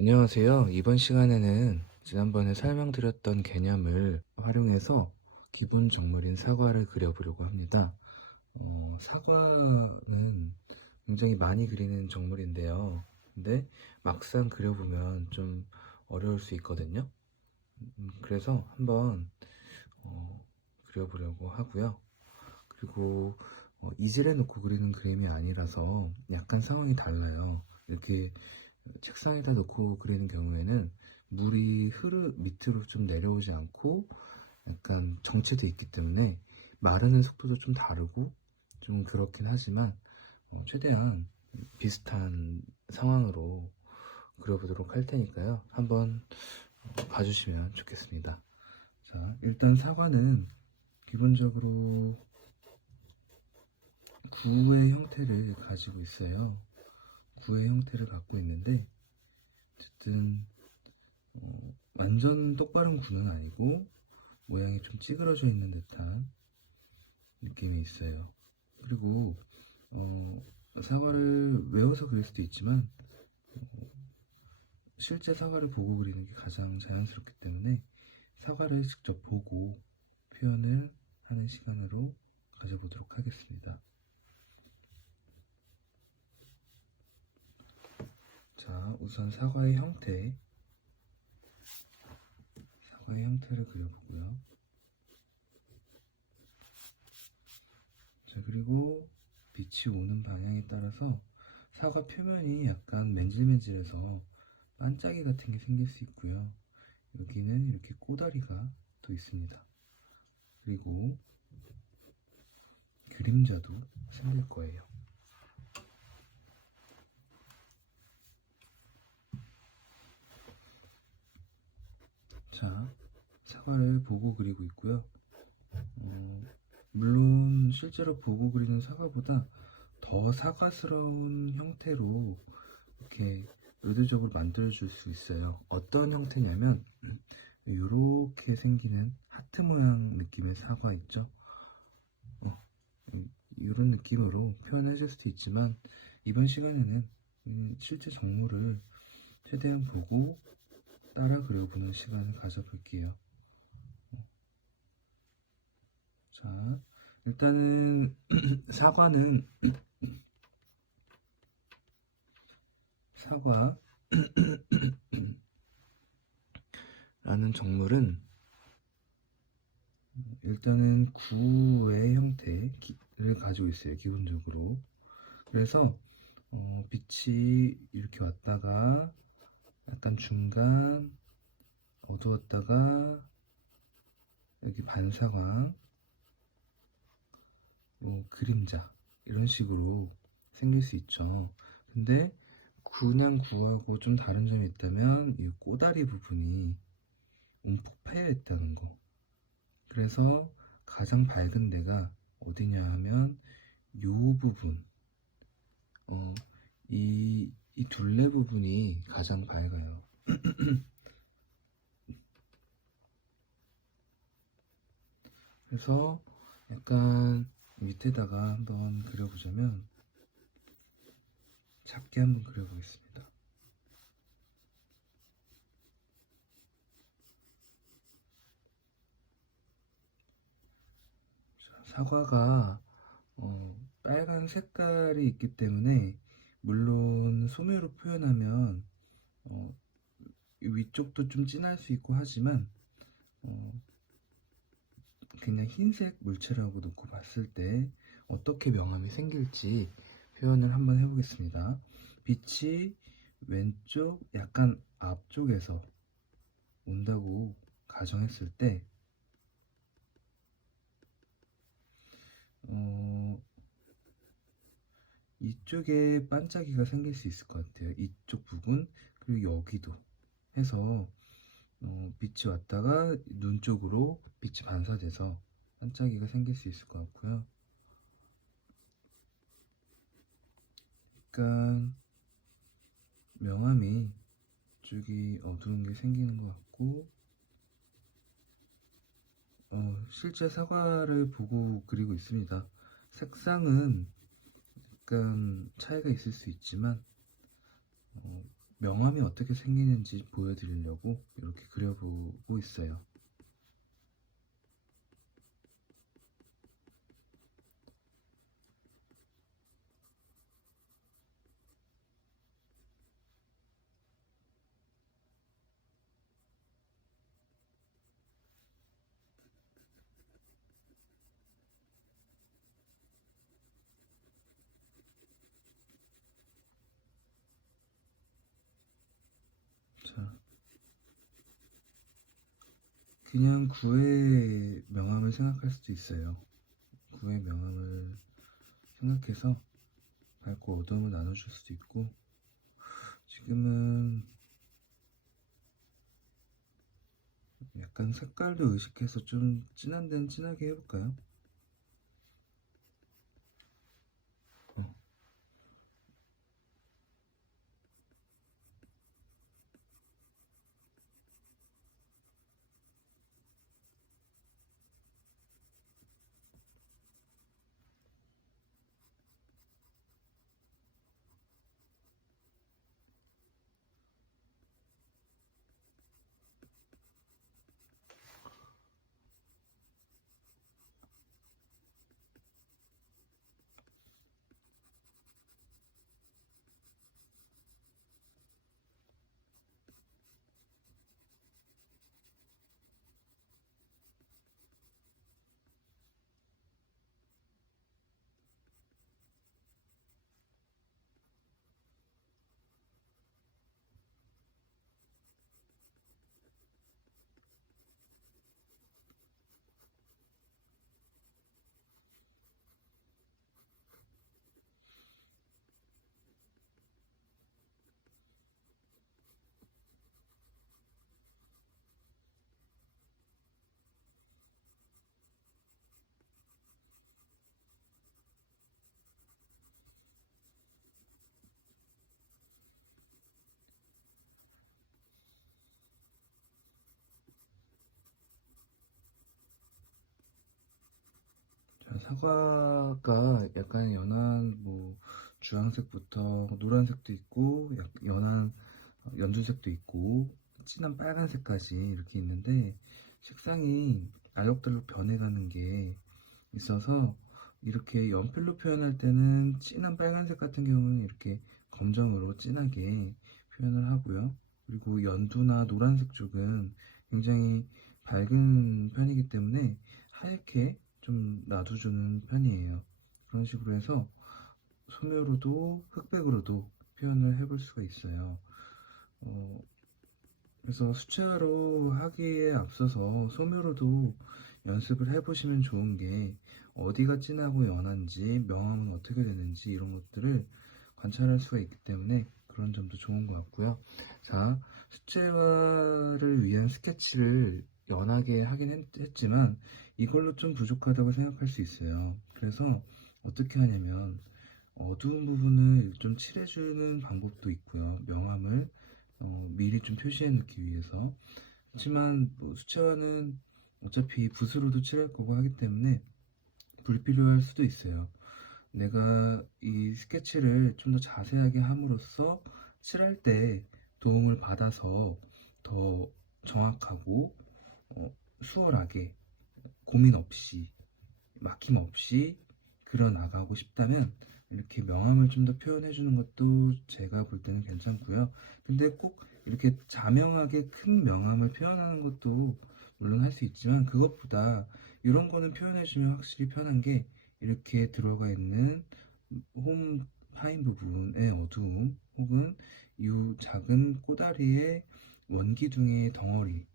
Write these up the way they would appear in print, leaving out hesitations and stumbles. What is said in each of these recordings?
안녕하세요. 이번 시간에는 지난번에 설명드렸던 개념을 활용해서 기본 정물인 사과를 그려보려고 합니다. 사과는 굉장히 많이 그리는 정물인데요. 근데 막상 그려보면 좀 어려울 수 있거든요. 그래서 한번 그려보려고 하고요. 그리고 이질해 놓고 그리는 그림이 아니라서 약간 상황이 달라요. 이렇게 책상에다 놓고 그리는 경우에는 물이 밑으로 좀 내려오지 않고 약간 정체돼 있기 때문에 마르는 속도도 좀 다르고 좀 그렇긴 하지만 최대한 비슷한 상황으로 그려보도록 할 테니까요. 한번 봐주시면 좋겠습니다. 자, 일단 사과는 기본적으로 구의 형태를 가지고 있어요. 구의 형태를 갖고 있는데 어쨌든 완전 똑바른 구는 아니고 모양이 좀 찌그러져 있는 듯한 느낌이 있어요. 그리고 사과를 외워서 그릴 수도 있지만 실제 사과를 보고 그리는 게 가장 자연스럽기 때문에 사과를 직접 보고 표현을 하는 시간으로 가져보도록 하겠습니다. 자, 우선 사과의 형태를 그려보고요. 자, 그리고 빛이 오는 방향에 따라서 사과 표면이 약간 맨질맨질해서 반짝이 같은 게 생길 수 있고요. 여기는 이렇게 꼬다리가 또 있습니다. 그리고 그림자도 생길 거예요. 자, 사과를 보고 그리고 있고요. 물론 실제로 보고 그리는 사과보다 더 사과스러운 형태로 이렇게 의도적으로 만들어줄 수 있어요. 어떤 형태냐면 이렇게 생기는 하트 모양 느낌의 사과 있죠? 이런 느낌으로 표현해 줄 수도 있지만 이번 시간에는 실제 정물을 최대한 보고 따라 그려보는 시간을 가져볼게요. 자, 일단은 사과는 사과라는 정물은 일단은 구의 형태를 가지고 있어요. 기본적으로. 그래서 빛이 이렇게 왔다가 약간 중간 어두웠다가 여기 반사광 그림자 이런 식으로 생길 수 있죠. 근데 구난 구하고 좀 다른 점이 있다면 이 꼬다리 부분이 움푹 패여 있다는 거. 그래서 가장 밝은 데가 어디냐 하면 요 부분, 이 둘레 부분이 가장 밝아요. 그래서 약간 밑에다가 한번 그려보자면 작게 한번 그려보겠습니다. 사과가 빨간 색깔이 있기 때문에 물론 소매로 표현하면 위쪽도 좀 진할 수 있고 하지만 그냥 흰색 물체라고 놓고 봤을 때 어떻게 명암이 생길지 표현을 한번 해보겠습니다. 빛이 왼쪽 약간 앞쪽에서 온다고 가정했을 때 이쪽에 반짝이가 생길 수 있을 것 같아요. 이쪽 부분 그리고 여기도 해서 빛이 왔다가 눈 쪽으로 빛이 반사돼서 반짝이가 생길 수 있을 것 같고요. 약간 명암이 쪽이 어두운 게 생기는 것 같고 실제 사과를 보고 그리고 있습니다. 색상은 약간 차이가 있을 수 있지만 명암이 어떻게 생기는지 보여드리려고 이렇게 그려보고 있어요. 자, 그냥 구의 명암을 생각할 수도 있어요. 구의 명암을 생각해서 밝고 어두움을 나눠줄 수도 있고, 지금은 약간 색깔도 의식해서 좀 진한 데는 진하게 해볼까요? 어. 자, 사과가 약간 연한 뭐 주황색부터 노란색도 있고 연한 연두색도 있고 진한 빨간색까지 이렇게 있는데, 색상이 알록달록 변해가는 게 있어서 이렇게 연필로 표현할 때는 진한 빨간색 같은 경우는 이렇게 검정으로 진하게 표현을 하고요. 그리고 연두나 노란색 쪽은 굉장히 밝은 편이기 때문에 하얗게 좀 놔둬주는 편이에요. 그런 식으로 해서 소묘로도 흑백으로도 표현을 해볼 수가 있어요. 어, 그래서 수채화로 하기에 앞서서 소묘로도 연습을 해보시면 좋은 게, 어디가 진하고 연한지, 명암은 어떻게 되는지 이런 것들을 관찰할 수가 있기 때문에 그런 점도 좋은 것 같고요. 자, 수채화를 위한 스케치를 연하게 하긴 했지만 이걸로 좀 부족하다고 생각할 수 있어요. 그래서 어떻게 하냐면 어두운 부분을 좀 칠해주는 방법도 있고요. 명암을 미리 좀 표시해 놓기 위해서. 하지만 뭐 수채화는 어차피 붓으로도 칠할 거고 하기 때문에 불필요할 수도 있어요. 내가 이 스케치를 좀 더 자세하게 함으로써 칠할 때 도움을 받아서 더 정확하고 수월하게 고민 없이 막힘 없이 그려나가고 싶다면 이렇게 명암을 좀 더 표현해 주는 것도 제가 볼 때는 괜찮고요. 근데 꼭 이렇게 자명하게 큰 명암을 표현하는 것도 물론 할 수 있지만, 그것보다 이런 거는 표현해 주면 확실히 편한 게, 이렇게 들어가 있는 홈 파인 부분의 어두움, 혹은 이 작은 꼬다리의 원기둥의 덩어리,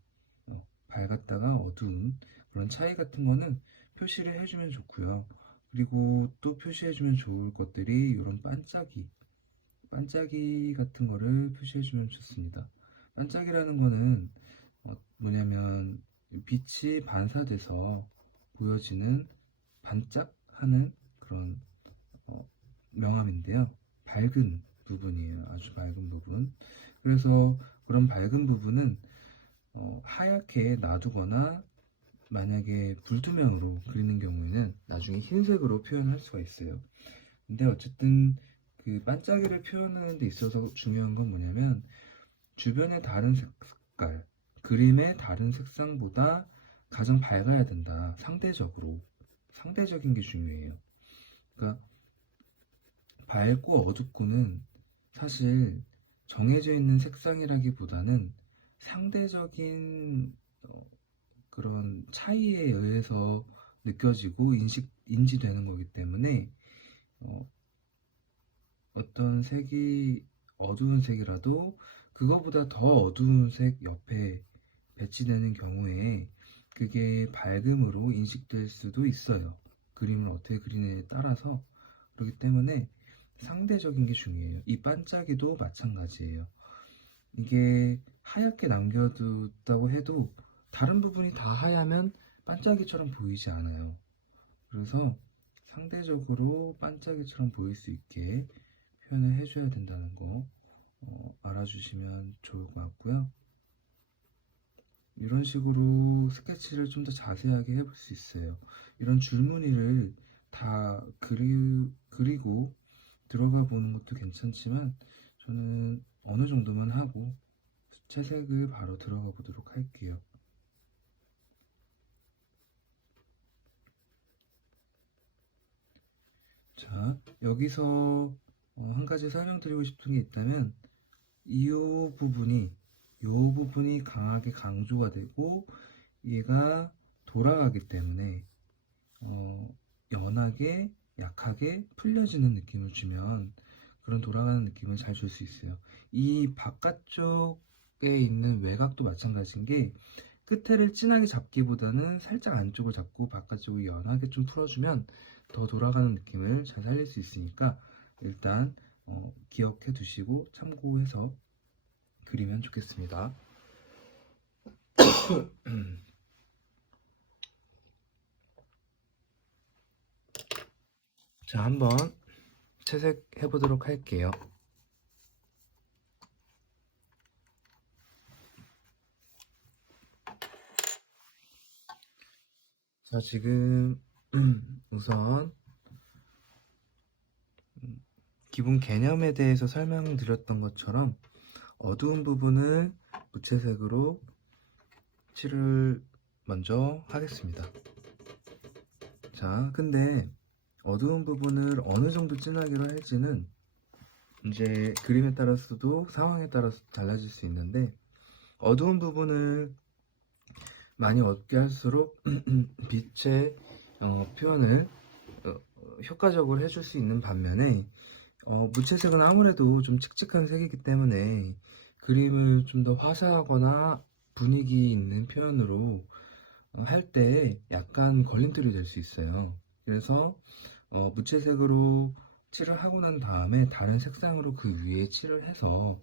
밝았다가 어두운 그런 차이 같은 거는 표시를 해주면 좋고요. 그리고 또 표시해주면 좋을 것들이 이런 반짝이 같은 거를 표시해주면 좋습니다. 반짝이라는 거는 뭐냐면 빛이 반사돼서 보여지는 반짝하는 그런 명암인데요. 밝은 부분이에요. 아주 밝은 부분. 그래서 그런 밝은 부분은 하얗게 놔두거나, 만약에 불투명으로 그리는 경우에는 나중에 흰색으로 표현할 수가 있어요. 근데 어쨌든 그 반짝이를 표현하는 데 있어서 중요한 건 뭐냐면, 주변의 다른 색깔, 그림의 다른 색상보다 가장 밝아야 된다. 상대적으로. 상대적인 게 중요해요. 그러니까 밝고 어둡고는 사실 정해져 있는 색상이라기보다는 상대적인 그런 차이에 의해서 느껴지고 인지되는 거기 때문에 어, 어떤 색이 어두운 색이라도 그거보다 더 어두운 색 옆에 배치되는 경우에 그게 밝음으로 인식될 수도 있어요. 그림을 어떻게 그리느냐에 따라서. 그렇기 때문에 상대적인 게 중요해요. 이 반짝이도 마찬가지예요. 이게 하얗게 남겨뒀다고 해도 다른 부분이 다 하얗면 반짝이처럼 보이지 않아요. 그래서 상대적으로 반짝이처럼 보일 수 있게 표현을 해줘야 된다는 거 알아주시면 좋을 것 같고요. 이런 식으로 스케치를 좀 더 자세하게 해볼 수 있어요. 이런 줄무늬를 다 그리고 들어가 보는 것도 괜찮지만 저는 어느 정도만 하고 채색을 바로 들어가 보도록 할게요. 자, 여기서 한 가지 설명드리고 싶은 게 있다면 이 부분이 강하게 강조가 되고 얘가 돌아가기 때문에 연하게 약하게 풀려지는 느낌을 주면 그런 돌아가는 느낌을 잘 줄 수 있어요. 이 바깥쪽에 있는 외곽도 마찬가지인 게 끝에를 진하게 잡기보다는 살짝 안쪽을 잡고 바깥쪽을 연하게 좀 풀어주면 더 돌아가는 느낌을 잘 살릴 수 있으니까 일단 기억해 두시고 참고해서 그리면 좋겠습니다. 자, 한번 채색해 보도록 할게요. 자, 지금 우선 기본 개념에 대해서 설명드렸던 것처럼 어두운 부분을 무채색으로 칠을 먼저 하겠습니다. 자, 근데 어두운 부분을 어느 정도 진하기로 할지는 이제 그림에 따라서도 상황에 따라서 달라질 수 있는데 어두운 부분을 많이 얻게 할수록 빛의 표현을 효과적으로 해줄 수 있는 반면에 무채색은 아무래도 좀 칙칙한 색이기 때문에 그림을 좀 더 화사하거나 분위기 있는 표현으로 할 때 약간 걸림돌이 될 수 있어요. 그래서 무채색으로 칠을 하고 난 다음에 다른 색상으로 그 위에 칠을 해서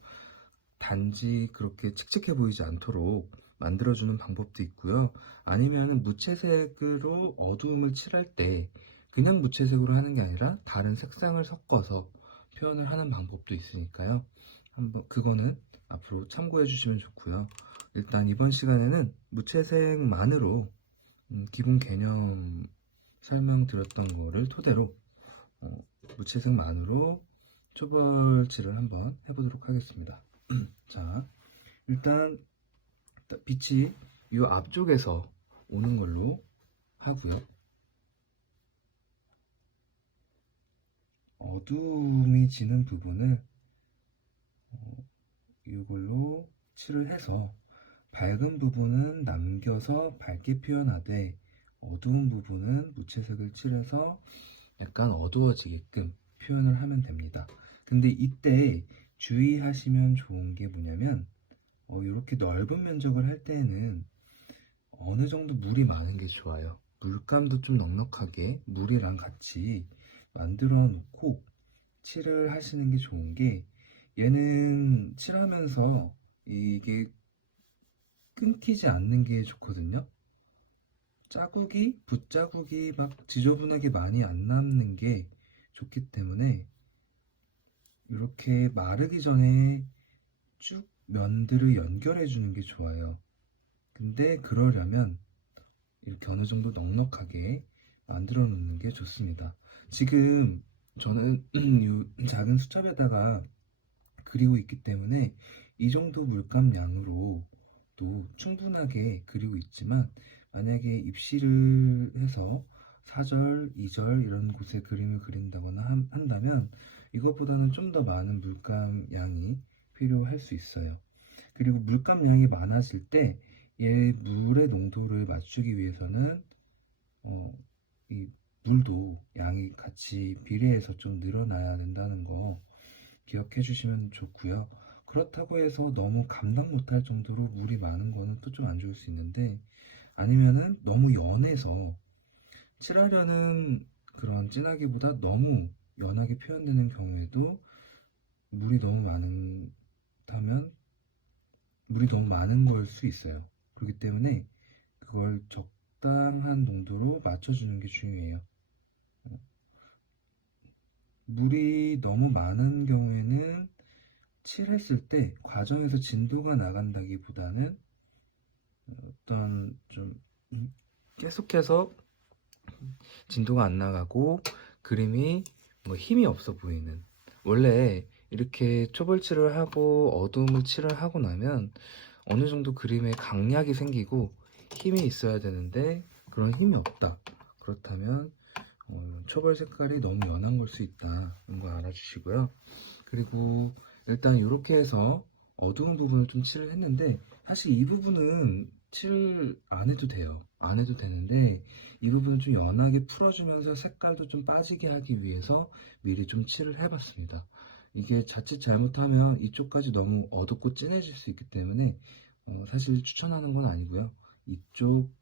단지 그렇게 칙칙해 보이지 않도록 만들어주는 방법도 있고요. 아니면 무채색으로 어두움을 칠할 때 그냥 무채색으로 하는 게 아니라 다른 색상을 섞어서 표현을 하는 방법도 있으니까요. 한번 그거는 앞으로 참고해 주시면 좋고요. 일단 이번 시간에는 무채색만으로 기본 개념 설명드렸던 거를 토대로 무채색만으로 초벌칠을 한번 해보도록 하겠습니다. 자, 일단 빛이 이 앞쪽에서 오는 걸로 하고요. 어둠이 지는 부분을 이걸로 칠을 해서 밝은 부분은 남겨서 밝게 표현하되 어두운 부분은 무채색을 칠해서 약간 어두워지게끔 표현을 하면 됩니다. 근데 이때 주의하시면 좋은 게 뭐냐면 이렇게 넓은 면적을 할 때에는 어느 정도 물이 많은 게 좋아요. 물감도 좀 넉넉하게 물이랑 같이 만들어 놓고 칠을 하시는 게 좋은 게 얘는 칠하면서 이게 끊기지 않는 게 좋거든요. 붓자국이 막 지저분하게 많이 안 남는 게 좋기 때문에 이렇게 마르기 전에 쭉 면들을 연결해 주는 게 좋아요. 근데 그러려면 이렇게 어느 정도 넉넉하게 만들어 놓는 게 좋습니다. 지금 저는 이 작은 수첩에다가 그리고 있기 때문에 이 정도 물감 양으로 또 충분하게 그리고 있지만, 만약에 입시를 해서 4절, 2절 이런 곳에 그림을 그린다거나 한다면 이것보다는 좀 더 많은 물감 양이 필요할 수 있어요. 그리고 물감 양이 많아질 때 얘 물의 농도를 맞추기 위해서는 이 물도 양이 같이 비례해서 좀 늘어나야 된다는 거 기억해 주시면 좋고요. 그렇다고 해서 너무 감당 못할 정도로 물이 많은 거는 또 좀 안 좋을 수 있는데, 아니면은 너무 연해서 칠하려는 그런 진하기보다 너무 연하게 표현되는 경우에도 물이 너무 많다면 물이 너무 많은 걸 수 있어요. 그렇기 때문에 그걸 적당한 농도로 맞춰주는 게 중요해요. 물이 너무 많은 경우에는 칠했을 때 과정에서 진도가 나간다기보다는 어떤 좀 계속해서 진도가 안 나가고 그림이 뭐 힘이 없어 보이는, 원래 이렇게 초벌칠을 하고 어두움을 칠을 하고 나면 어느 정도 그림에 강약이 생기고 힘이 있어야 되는데 그런 힘이 없다. 그렇다면 초벌 색깔이 너무 연한 걸 수 있다. 이런 거 알아주시고요. 그리고 일단 이렇게 해서 어두운 부분을 좀 칠을 했는데, 사실 이 부분은 칠 안 해도 돼요. 안 해도 되는데 이 부분을 좀 연하게 풀어주면서 색깔도 좀 빠지게 하기 위해서 미리 좀 칠을 해봤습니다. 이게 자칫 잘못하면 이쪽까지 너무 어둡고 진해질 수 있기 때문에 사실 추천하는 건 아니고요. 이쪽,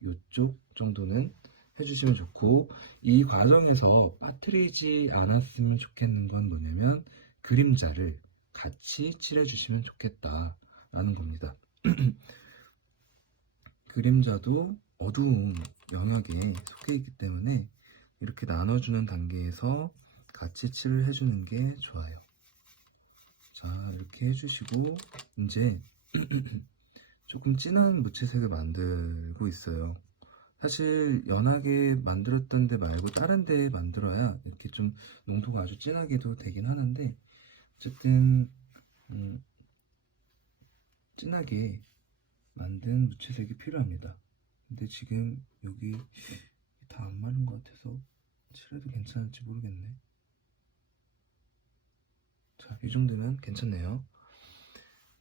이쪽 정도는 해주시면 좋고, 이 과정에서 빠뜨리지 않았으면 좋겠는 건 뭐냐면 그림자를 같이 칠해주시면 좋겠다라는 겁니다. 그림자도 어두운 영역에 속해 있기 때문에 이렇게 나눠주는 단계에서 같이 칠을 해주는 게 좋아요. 자, 이렇게 해주시고 이제 조금 진한 무채색을 만들고 있어요. 사실 연하게 만들었던 데 말고 다른 데 만들어야 이렇게 좀 농도가 아주 진하게도 되긴 하는데, 어쨌든 진하게 만든 무채색이 필요합니다. 근데 지금 여기 다 안 마른 것 같아서 칠해도 괜찮을지 모르겠네. 자, 이 정도면 괜찮네요.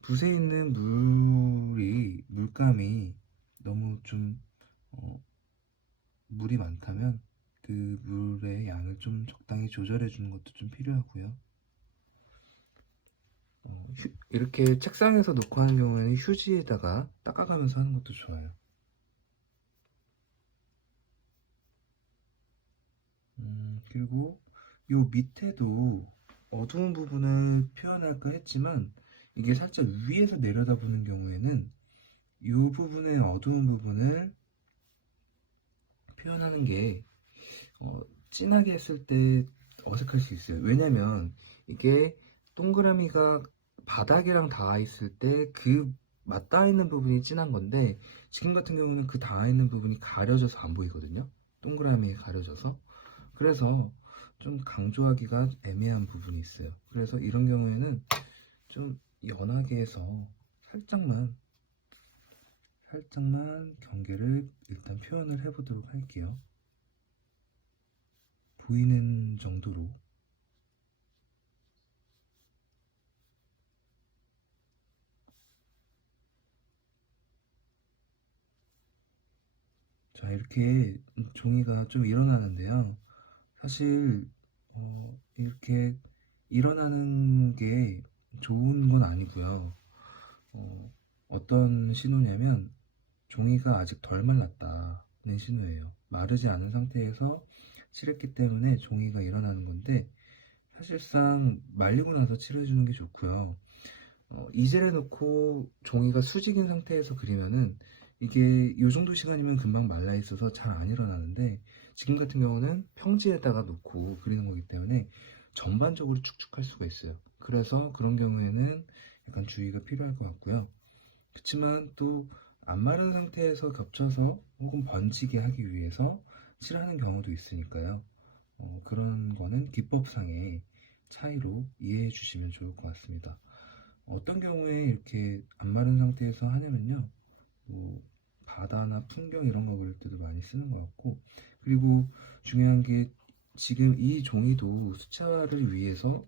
붓에 있는 물감이 너무 좀 물이 많다면 그 물의 양을 좀 적당히 조절해 주는 것도 좀 필요하고요. 이렇게 책상에서 놓고 하는 경우에는 휴지에다가 닦아가면서 하는 것도 좋아요. 그리고 요 밑에도 어두운 부분을 표현할까 했지만 이게 살짝 위에서 내려다보는 경우에는 이 부분의 어두운 부분을 표현하는 게 진하게 했을 때 어색할 수 있어요. 왜냐면 이게 동그라미가 바닥이랑 닿아 있을 때 그 맞닿아 있는 부분이 진한 건데, 지금 같은 경우는 그 닿아 있는 부분이 가려져서 안 보이거든요. 동그라미에 가려져서. 그래서 좀 강조하기가 애매한 부분이 있어요. 그래서 이런 경우에는 좀 연하게 해서 살짝만 경계를 일단 표현을 해보도록 할게요. 보이는 정도로. 자, 이렇게 종이가 좀 일어나는데요. 사실 이렇게 일어나는 게 좋은 건 아니고요. 어떤 신호냐면 종이가 아직 덜 말랐다는 신호예요. 마르지 않은 상태에서 칠했기 때문에 종이가 일어나는 건데, 사실상 말리고 나서 칠해주는 게 좋고요. 이젤에 넣고 종이가 수직인 상태에서 그리면은 이게 이 정도 시간이면 금방 말라 있어서 잘 안 일어나는데, 지금 같은 경우는 평지에다가 놓고 그리는 거기 때문에 전반적으로 축축할 수가 있어요. 그래서 그런 경우에는 약간 주의가 필요할 것 같고요. 그렇지만 또 안 마른 상태에서 겹쳐서 혹은 번지게 하기 위해서 칠하는 경우도 있으니까요. 그런 거는 기법상의 차이로 이해해 주시면 좋을 것 같습니다. 어떤 경우에 이렇게 안 마른 상태에서 하냐면요, 뭐 바다나 풍경 이런 거 그릴 때도 많이 쓰는 것 같고, 그리고 중요한 게 지금 이 종이도 수채화를 위해서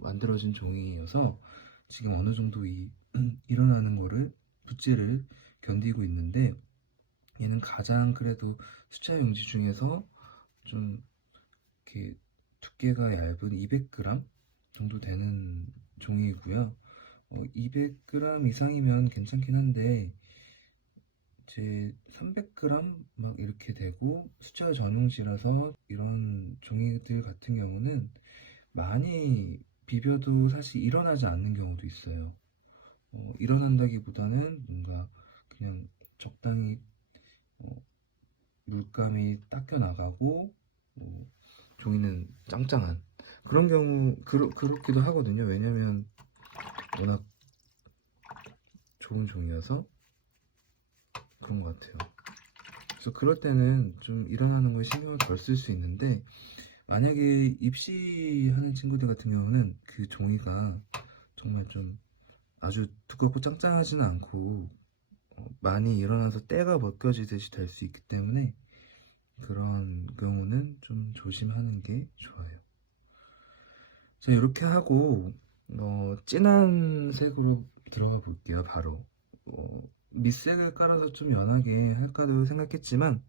만들어진 종이여서 지금 어느 정도 이 일어나는 거를 붓질을 견디고 있는데, 얘는 가장 그래도 수채화 용지 중에서 좀 이렇게 두께가 얇은 200g 정도 되는 종이고요. 200g 이상이면 괜찮긴 한데 이제 300g 막 이렇게 되고, 숫자 전용지라서 이런 종이들 같은 경우는 많이 비벼도 사실 일어나지 않는 경우도 있어요. 일어난다기보다는 뭔가 그냥 적당히 물감이 닦여 나가고, 종이는 짱짱한 그런 경우 그렇기도 하거든요. 왜냐면 워낙 좋은 종이어서 그런 것 같아요. 그래서 그럴 때는 좀 일어나는 거에 신경을 덜 쓸 수 있는데, 만약에 입시하는 친구들 같은 경우는 그 종이가 정말 좀 아주 두껍고 짱짱하지는 않고 많이 일어나서 때가 벗겨지듯이 될 수 있기 때문에 그런 경우는 좀 조심하는 게 좋아요. 자, 이렇게 하고 진한 색으로 들어가 볼게요. 바로 밑색을 깔아서 좀 연하게 할까도 생각했지만,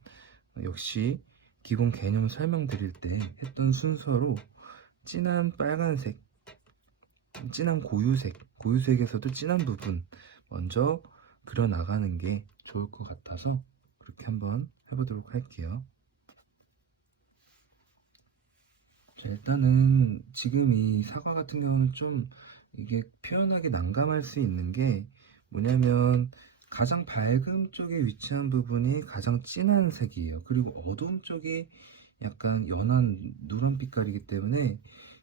역시 기본 개념 설명드릴 때 했던 순서로 진한 빨간색, 진한 고유색, 고유색에서도 진한 부분 먼저 그려나가는 게 좋을 것 같아서 그렇게 한번 해보도록 할게요. 자, 일단은 지금 이 사과 같은 경우는 좀 이게 표현하기 난감할 수 있는 게 뭐냐면, 가장 밝은 쪽에 위치한 부분이 가장 진한 색이에요. 그리고 어두운 쪽이 약간 연한 누런 빛깔이기 때문에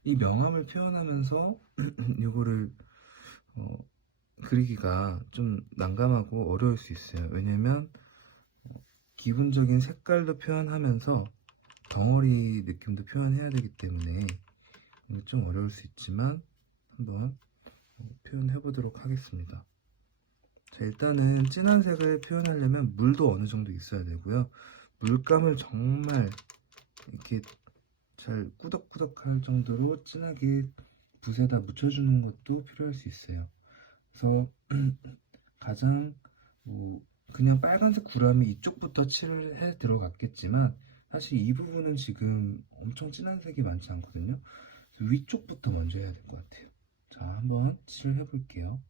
이 명암을 표현하면서 이거를 그리기가 좀 난감하고 어려울 수 있어요. 왜냐면 기본적인 색깔도 표현하면서 덩어리 느낌도 표현해야 되기 때문에 좀 어려울 수 있지만 한번 표현해 보도록 하겠습니다. 자, 일단은 진한 색을 표현하려면 물도 어느 정도 있어야 되고요. 물감을 정말 이렇게 잘 꾸덕꾸덕할 정도로 진하게 붓에다 묻혀주는 것도 필요할 수 있어요. 그래서 가장 그냥 빨간색 구람이 이쪽부터 칠을 해 들어갔겠지만, 사실 이 부분은 지금 엄청 진한 색이 많지 않거든요. 그래서 위쪽부터 먼저 해야 될 것 같아요. 자, 한번 칠을 해볼게요.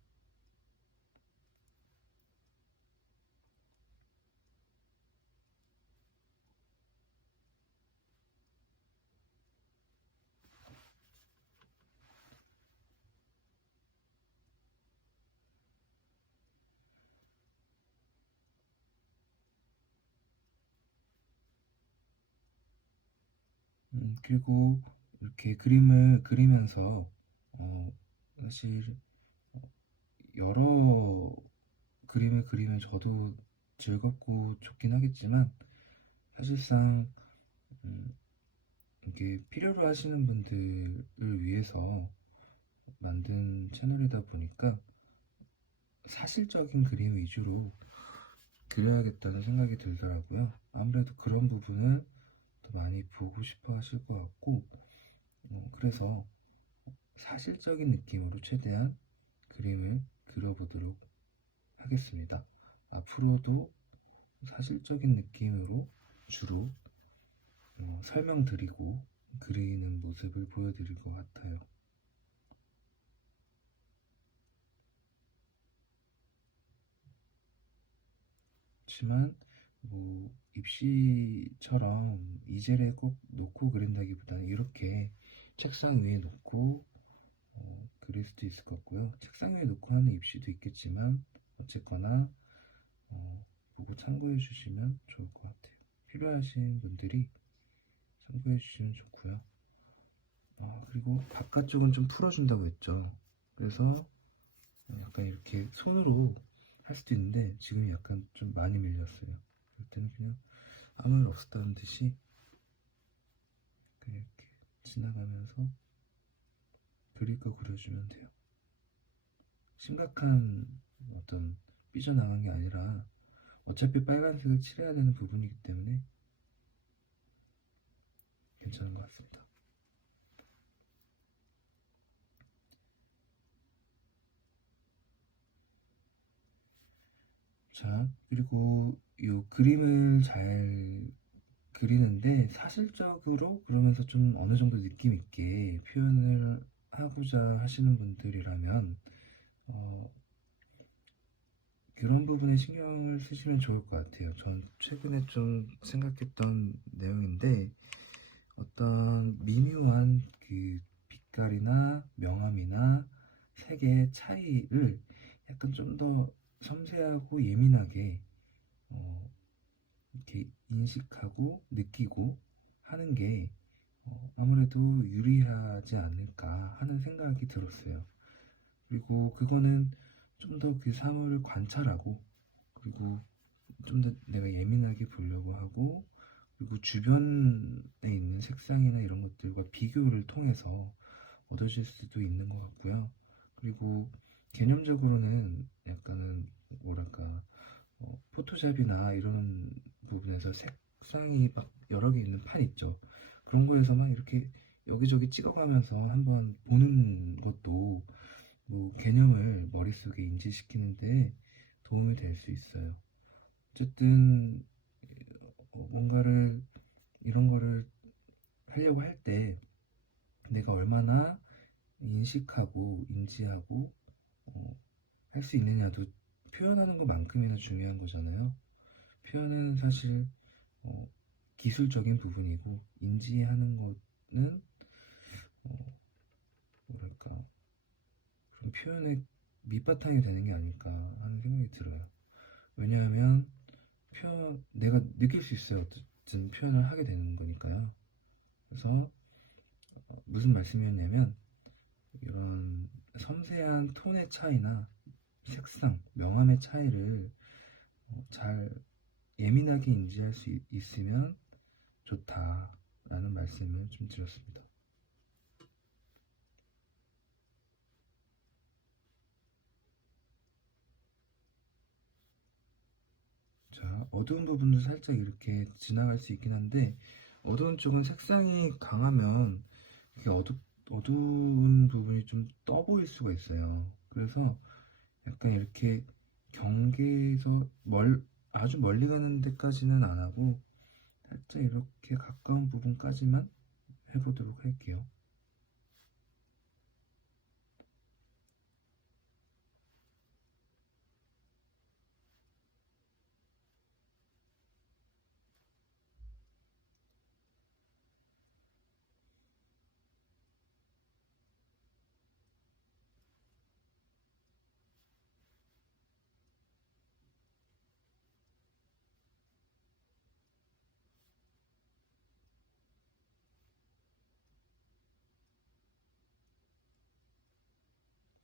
그리고 이렇게 그림을 그리면서 사실 여러 그림을 그리면 저도 즐겁고 좋긴 하겠지만, 사실상 이게 필요로 하시는 분들을 위해서 만든 채널이다 보니까 사실적인 그림 위주로 그려야겠다는 생각이 들더라고요. 아무래도 그런 부분은 더 많이 보고 싶어 하실 것 같고, 그래서 사실적인 느낌으로 최대한 그림을 그려보도록 하겠습니다. 앞으로도 사실적인 느낌으로 주로 설명드리고 그리는 모습을 보여드릴 것 같아요. 그렇지만 입시처럼 이젤에 꼭 놓고 그린다기보다는 이렇게 책상 위에 놓고 그릴 수도 있을 것 같고요. 책상 위에 놓고 하는 입시도 있겠지만, 어쨌거나 보고 참고해 주시면 좋을 것 같아요. 필요하신 분들이 참고해 주시면 좋고요. 그리고 바깥쪽은 좀 풀어준다고 했죠. 그래서 약간 이렇게 손으로 할 수도 있는데 지금 약간 좀 많이 밀렸어요. 그럴 때는 그냥 아무 일 없었다는 듯이 그냥 이렇게 지나가면서 그릴 거 그려주면 돼요. 심각한 어떤 삐져나간 게 아니라 어차피 빨간색을 칠해야 되는 부분이기 때문에 괜찮은 것 같습니다. 자, 그리고 이 그림을 잘 그리는데 사실적으로 그러면서 좀 어느 정도 느낌 있게 표현을 하고자 하시는 분들이라면 어, 그런 부분에 신경을 쓰시면 좋을 것 같아요. 전 최근에 좀 생각했던 내용인데 어떤 미묘한 그 빛깔이나 명암이나 색의 차이를 약간 좀 더 섬세하고 예민하게 어, 이렇게 인식하고 느끼고 하는 게 아무래도 유리하지 않을까 하는 생각이 들었어요. 그리고 그거는 좀 더 그 사물을 관찰하고 그리고 좀 더 내가 예민하게 보려고 하고 그리고 주변에 있는 색상이나 이런 것들과 비교를 통해서 얻어질 수도 있는 것 같고요. 그리고 개념적으로는 약간은 뭐랄까 포토샵이나 이런 부분에서 색상이 막 여러 개 있는 판 있죠. 그런 거에서만 이렇게 여기저기 찍어가면서 한번 보는 것도 뭐 개념을 머릿속에 인지시키는데 도움이 될 수 있어요. 어쨌든 뭔가를 이런 거를 하려고 할 때 내가 얼마나 인식하고 인지하고 할 수 있느냐도 표현하는 것만큼이나 중요한 거잖아요. 표현은 사실 어, 기술적인 부분이고 인지하는 거는 뭐랄까 그런 표현의 밑바탕이 되는 게 아닐까 하는 생각이 들어요. 왜냐하면 내가 느낄 수 있어요. 어쨌든 표현을 하게 되는 거니까요. 그래서 무슨 말씀이었냐면 이런 섬세한 톤의 차이나 색상, 명암의 차이를 잘 예민하게 인지할 수 있으면 좋다라는 말씀을 좀 드렸습니다. 자, 어두운 부분도 살짝 이렇게 지나갈 수 있긴 한데 어두운 쪽은 색상이 강하면 이렇게 어두운 부분이 좀 떠 보일 수가 있어요. 그래서 약간 이렇게 경계에서 아주 멀리 가는 데까지는 안 하고 살짝 이렇게 가까운 부분까지만 해보도록 할게요.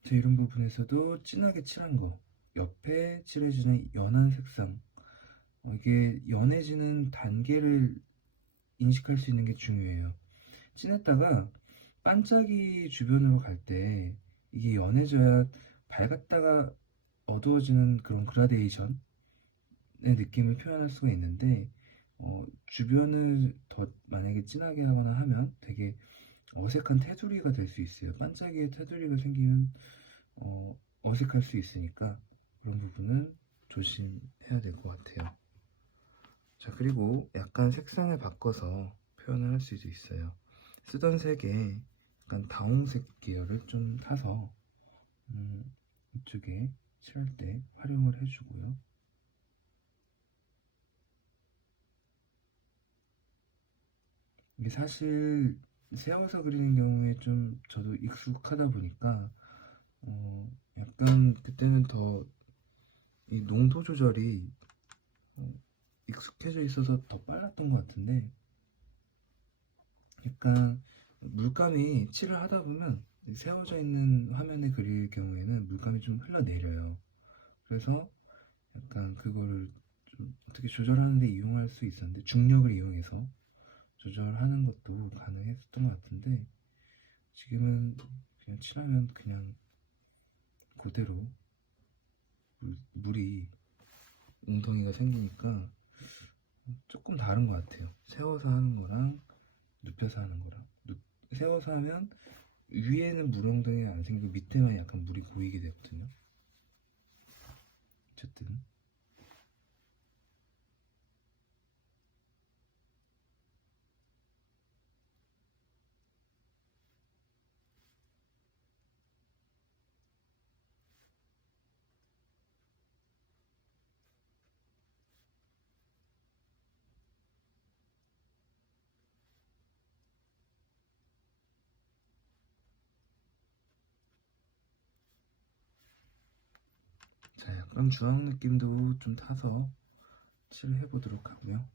자, 이런 부분에서도 진하게 칠한 거, 옆에 칠해주는 연한 색상, 이게 연해지는 단계를 인식할 수 있는 게 중요해요. 진했다가 반짝이 주변으로 갈 때 이게 연해져야 밝았다가 어두워지는 그런 그라데이션의 느낌을 표현할 수가 있는데 주변을 더 만약에 진하게 하거나 하면 되게 어색한 테두리가 될 수 있어요. 반짝이에 테두리가 생기면 어색할 수 있으니까 그런 부분은 조심해야 될 것 같아요. 자, 그리고 약간 색상을 바꿔서 표현을 할 수도 있어요. 쓰던 색에 약간 다홍색 계열을 좀 타서 이쪽에 칠할 때 활용을 해주고요. 이게 사실 세워서 그리는 경우에 좀 저도 익숙하다 보니까 약간 그때는 더 이 농도 조절이 어, 익숙해져 있어서 더 빨랐던 것 같은데 약간 물감이 칠을 하다 보면 세워져 있는 화면에 그릴 경우에는 물감이 좀 흘러내려요. 그래서 약간 그거를 좀 어떻게 조절하는데 이용할 수 있었는데 중력을 이용해서 조절하는 것도 가능했었던 것 같은데 지금은 그냥 칠하면 그냥 그대로 물이 웅덩이가 생기니까 조금 다른 것 같아요. 세워서 하는 거랑 눕혀서 하는 거랑. 세워서 하면 위에는 물 웅덩이가 안 생기고 밑에만 약간 물이 고이게 되거든요. 어쨌든 자, 약간 주황 느낌도 좀 타서 칠을 해보도록 하고요.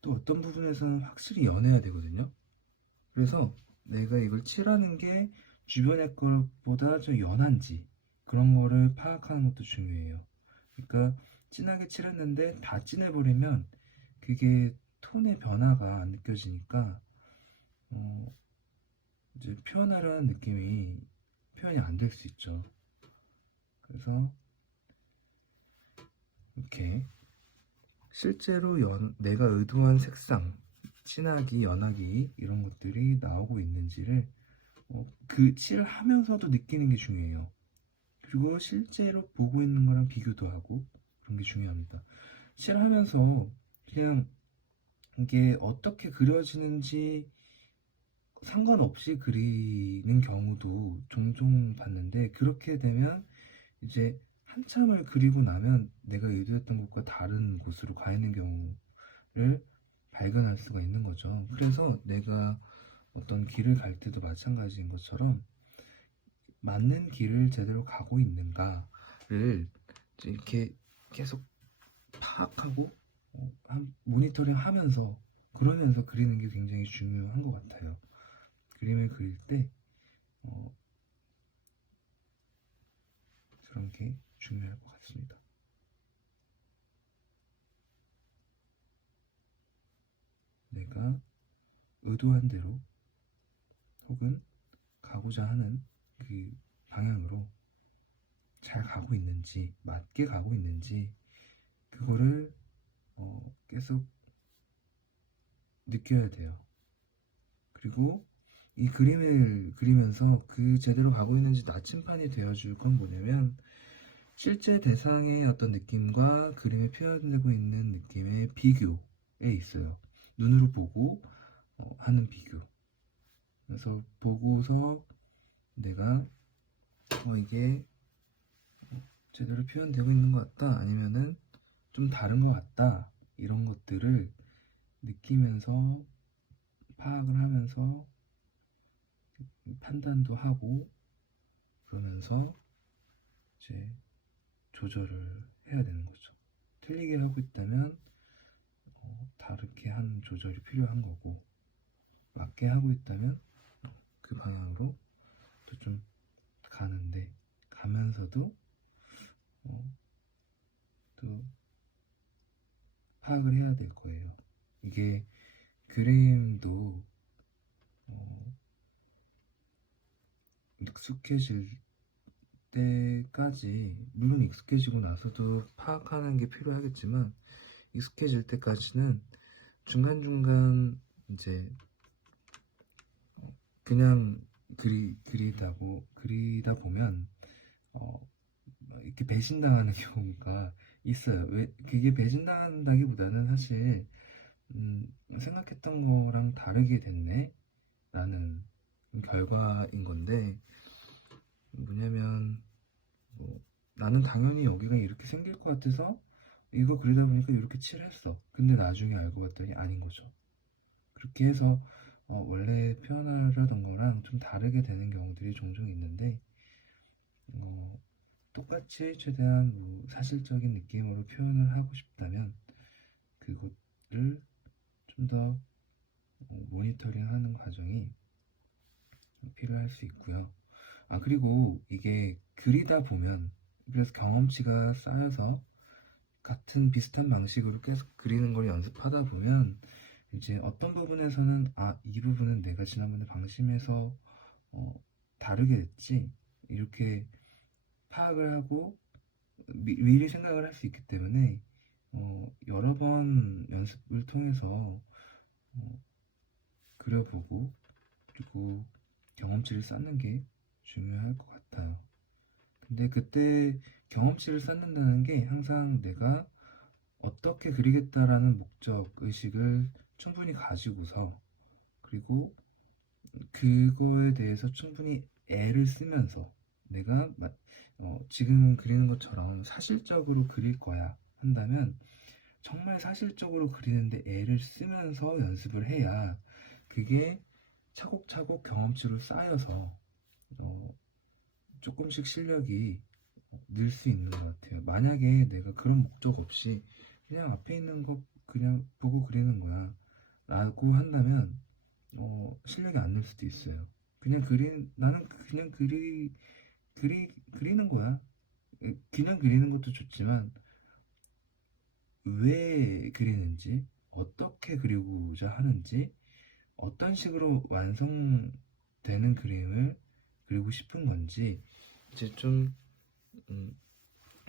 또 어떤 부분에서는 확실히 연해야 되거든요. 그래서 내가 이걸 칠하는 게 주변의 것보다 좀 연한지 그런 거를 파악하는 것도 중요해요. 그러니까 진하게 칠했는데 다 진해버리면 그게 톤의 변화가 안 느껴지니까 이제 표현하려는 느낌이 표현이 안 될 수 있죠. 그래서 이렇게 실제로 내가 의도한 색상, 진하기, 연하기 이런 것들이 나오고 있는지를 그 칠하면서도 느끼는 게 중요해요. 그리고 실제로 보고 있는 거랑 비교도 하고 그런 게 중요합니다. 칠하면서 그냥 이게 어떻게 그려지는지 상관없이 그리는 경우도 종종 봤는데 그렇게 되면 이제 한참을 그리고 나면 내가 의도했던 것과 다른 곳으로 가 있는 경우를 발견할 수가 있는 거죠. 그래서 내가 어떤 길을 갈 때도 마찬가지인 것처럼 맞는 길을 제대로 가고 있는가를 이렇게 계속 파악하고 모니터링 하면서 그러면서 그리는 게 굉장히 중요한 것 같아요. 그림을 그릴 때 그런 게 중요할 것 같습니다. 내가 의도한 대로 혹은 가고자 하는 그 방향으로 잘 가고 있는지 맞게 가고 있는지 그거를 계속 느껴야 돼요. 그리고 이 그림을 그리면서 그 제대로 가고 있는지 나침판이 되어줄 건 뭐냐면 실제 대상의 어떤 느낌과 그림에 표현되고 있는 느낌의 비교에 있어요. 눈으로 보고 하는 비교. 그래서 보고서 내가 이게 제대로 표현되고 있는 것 같다 아니면은 좀 다른 것 같다 이런 것들을 느끼면서 파악을 하면서 판단도 하고 그러면서 이제 조절을 해야 되는 거죠. 틀리게 하고 있다면 다르게 하는 조절이 필요한 거고 맞게 하고 있다면 그 방향으로 또 좀 가는데 가면서도 또 파악을 해야 될 거예요. 이게 그림도 익숙해질 때까지 물론 익숙해지고 나서도 파악하는 게 필요하겠지만 익숙해질 때까지는 중간중간 이제 그냥 그리다 보면 이렇게 배신당하는 경우가 있어요. 왜 그게 배신당한다기보다는 사실 생각했던 거랑 다르게 됐네 라는 결과인 건데 뭐냐면 나는 당연히 여기가 이렇게 생길 것 같아서 이거 그리다 보니까 이렇게 칠했어. 근데 나중에 알고 봤더니 아닌 거죠. 그렇게 해서 원래 표현하려던 거랑 좀 다르게 되는 경우들이 종종 있는데 똑같이 최대한 사실적인 느낌으로 표현을 하고 싶다면 그것을 좀 더 모니터링 하는 과정이 필요할 수 있고요. 그리고 이게 그리다 보면 그래서 경험치가 쌓여서 같은 비슷한 방식으로 계속 그리는 걸 연습하다 보면 이제 어떤 부분에서는 이 부분은 내가 지난번에 방심해서 다르게 됐지, 이렇게 파악을 하고 미리 생각을 할 수 있기 때문에 여러 번 연습을 통해서 그려보고 그리고 경험치를 쌓는 게 중요할 것 같아요. 근데 그때 경험치를 쌓는다는 게 항상 내가 어떻게 그리겠다라는 목적 의식을 충분히 가지고서, 그리고 그거에 대해서 충분히 애를 쓰면서, 내가 지금 그리는 것처럼 사실적으로 그릴 거야 한다면 정말 사실적으로 그리는데 애를 쓰면서 연습을 해야 그게 차곡차곡 경험치로 쌓여서 조금씩 실력이 늘 수 있는 것 같아요. 만약에 내가 그런 목적 없이 그냥 앞에 있는 거 그냥 보고 그리는 거야 라고 한다면 실력이 안 늘 수도 있어요. 나는 그냥 그리는 거야. 그냥 그리는 것도 좋지만 왜 그리는지, 어떻게 그리고자 하는지, 어떤 식으로 완성되는 그림을 그리고 싶은 건지 이제 좀 음,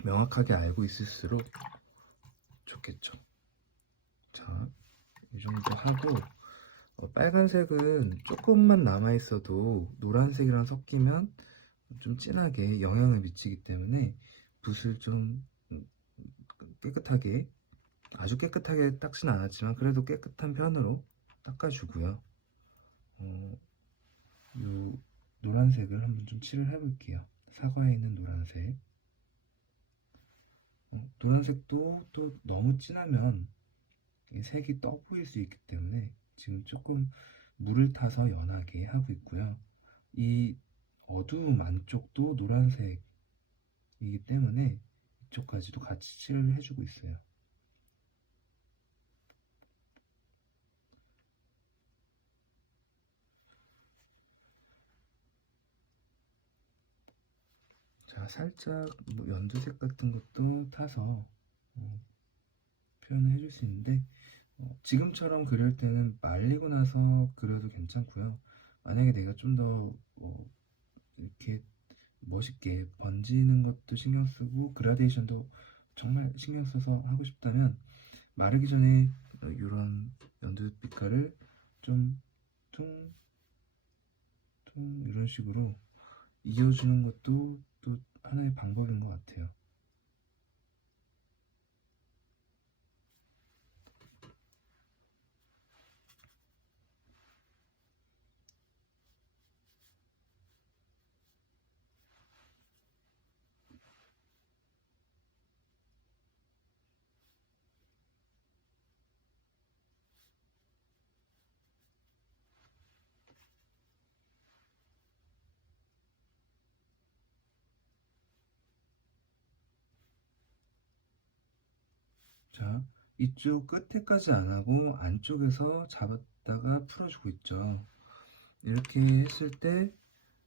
명확하게 알고 있을수록 좋겠죠. 자, 이 정도 하고 빨간색은 조금만 남아 있어도 노란색이랑 섞이면 좀 진하게 영향을 미치기 때문에 붓을 좀 깨끗하게, 아주 깨끗하게 닦진 않았지만 그래도 깨끗한 편으로 닦아주고요. 요 노란색을 한번 좀 칠을 해볼게요. 사과에 있는 노란색. 노란색도 또 너무 진하면 색이 떠 보일 수 있기 때문에 지금 조금 물을 타서 연하게 하고 있고요. 이 어두움 안쪽도 노란색이기 때문에 이쪽까지도 같이 칠을 해주고 있어요. 자, 살짝 연두색 같은 것도 타서 표현을 해줄 수 있는데 지금처럼 그릴 때는 말리고 나서 그려도 괜찮고요. 만약에 내가 좀 더 이렇게 멋있게 번지는 것도 신경 쓰고 그라데이션도 정말 신경 써서 하고 싶다면 마르기 전에 이런 연두 빛깔을 좀 퉁퉁 이런 식으로 이어주는 것도 또 하나의 방법인 것 같아요. 자, 이쪽 끝에까지 안 하고 안쪽에서 잡았다가 풀어주고 있죠. 이렇게 했을 때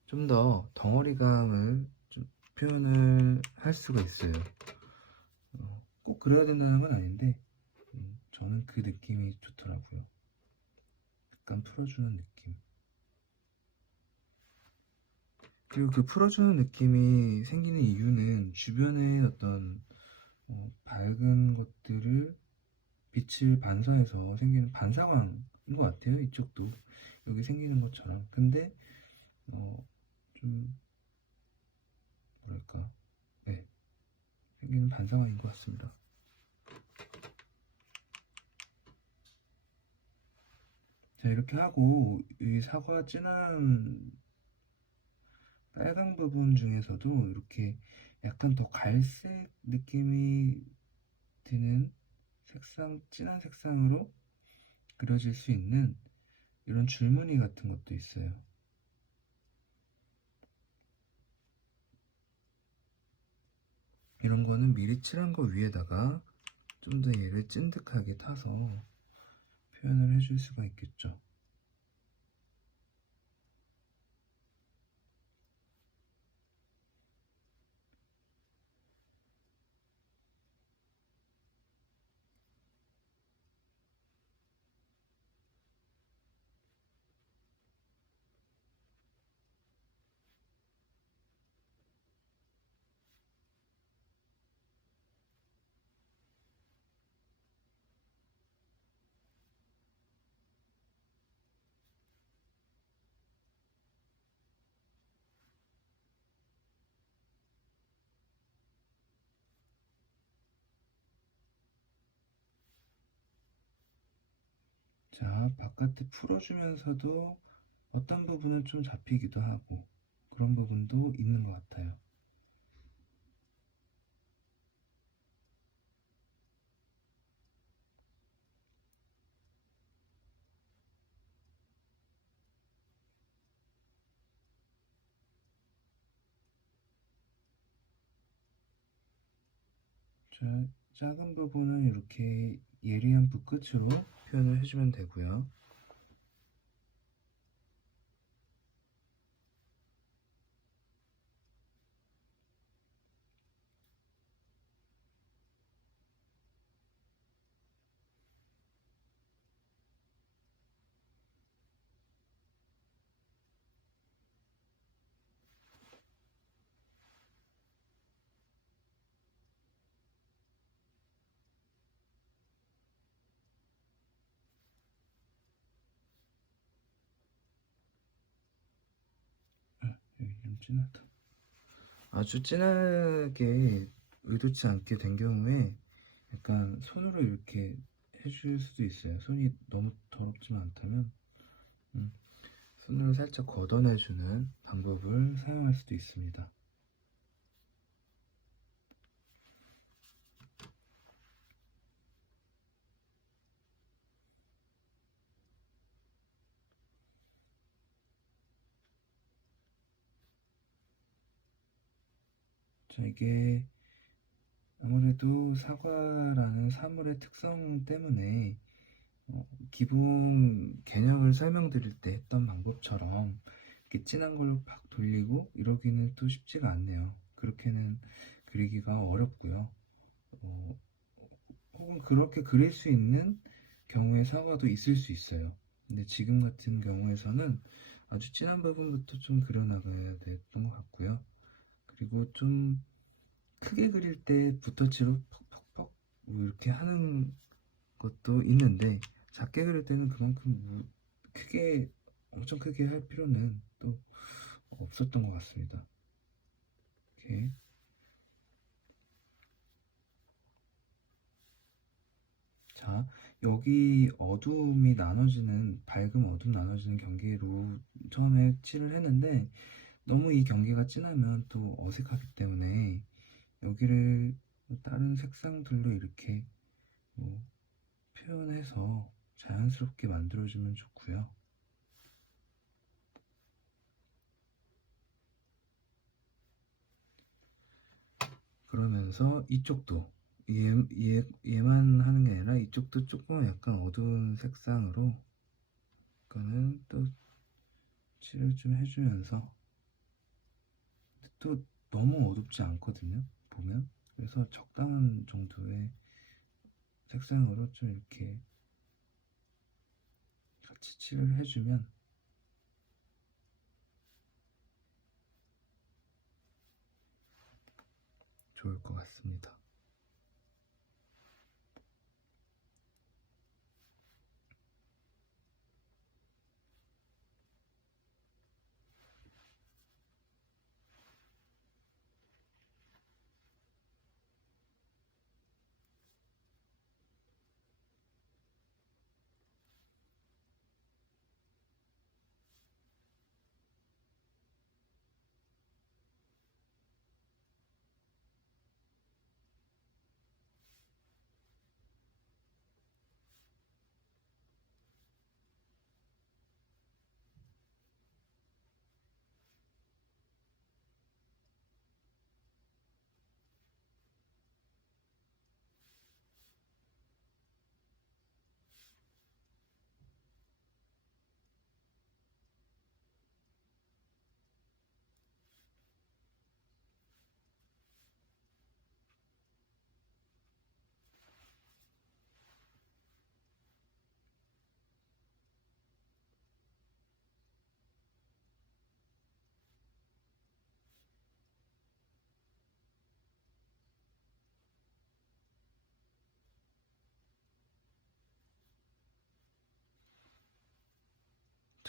좀 더 덩어리감을 좀 표현을 할 수가 있어요. 꼭 그래야 된다는 건 아닌데 저는 그 느낌이 좋더라고요. 약간 풀어주는 느낌. 그리고 그 풀어주는 느낌이 생기는 이유는 주변에 어떤 밝은 것들을 빛을 반사해서 생기는 반사광인 것 같아요. 이쪽도 여기 생기는 것처럼. 근데 좀 뭐랄까, 네, 생기는 반사광인 것 같습니다. 자, 이렇게 하고 이 사과 진한 빨강 부분 중에서도 이렇게 약간 더 갈색 느낌이 드는 색상, 진한 색상으로 그려질 수 있는 이런 줄무늬 같은 것도 있어요. 이런 거는 미리 칠한 거 위에다가 좀 더 얘를 찐득하게 타서 표현을 해줄 수가 있겠죠. 자, 바깥에 풀어주면서도 어떤 부분은 좀 잡히기도 하고 그런 부분도 있는 것 같아요. 자, 작은 부분은 이렇게 예리한 붓끝으로 표현을 해주면 되고요. 여기 좀 진하다. 아주 진하게 의도치 않게 된 경우에 약간 손으로 이렇게 해줄 수도 있어요. 손이 너무 더럽지만 않다면 손으로 살짝 걷어내주는 방법을 사용할 수도 있습니다. 자, 이게 아무래도 사과라는 사물의 특성 때문에 기본 개념을 설명드릴 때 했던 방법처럼 이렇게 진한 걸로 팍 돌리고 이러기는 또 쉽지가 않네요. 그렇게는 그리기가 어렵고요. 어, 혹은 그렇게 그릴 수 있는 경우의 사과도 있을 수 있어요. 근데 지금 같은 경우에서는 아주 진한 부분부터 좀 그려나가야 됐던 것 같고요. 그리고 좀 크게 그릴 때 붓터치로 퍽퍽퍽 뭐 이렇게 하는 것도 있는데 작게 그릴 때는 그만큼 크게 엄청 크게 할 필요는 또 없었던 것 같습니다. 이렇게 자, 여기 어둠이 나눠지는 밝음 어둠 나눠지는 경계로 처음에 칠을 했는데 너무 이 경계가 진하면 또 어색하기 때문에 여기를 다른 색상들로 이렇게 뭐 표현해서 자연스럽게 만들어주면 좋고요. 그러면서 이쪽도 얘만 하는 게 아니라 이쪽도 조금 약간 어두운 색상으로 약간은 또 칠을 좀 해주면서 또 너무 어둡지 않거든요 보면. 그래서 적당한 정도의 색상으로 좀 이렇게 같이 칠을 해주면 좋을 것 같습니다.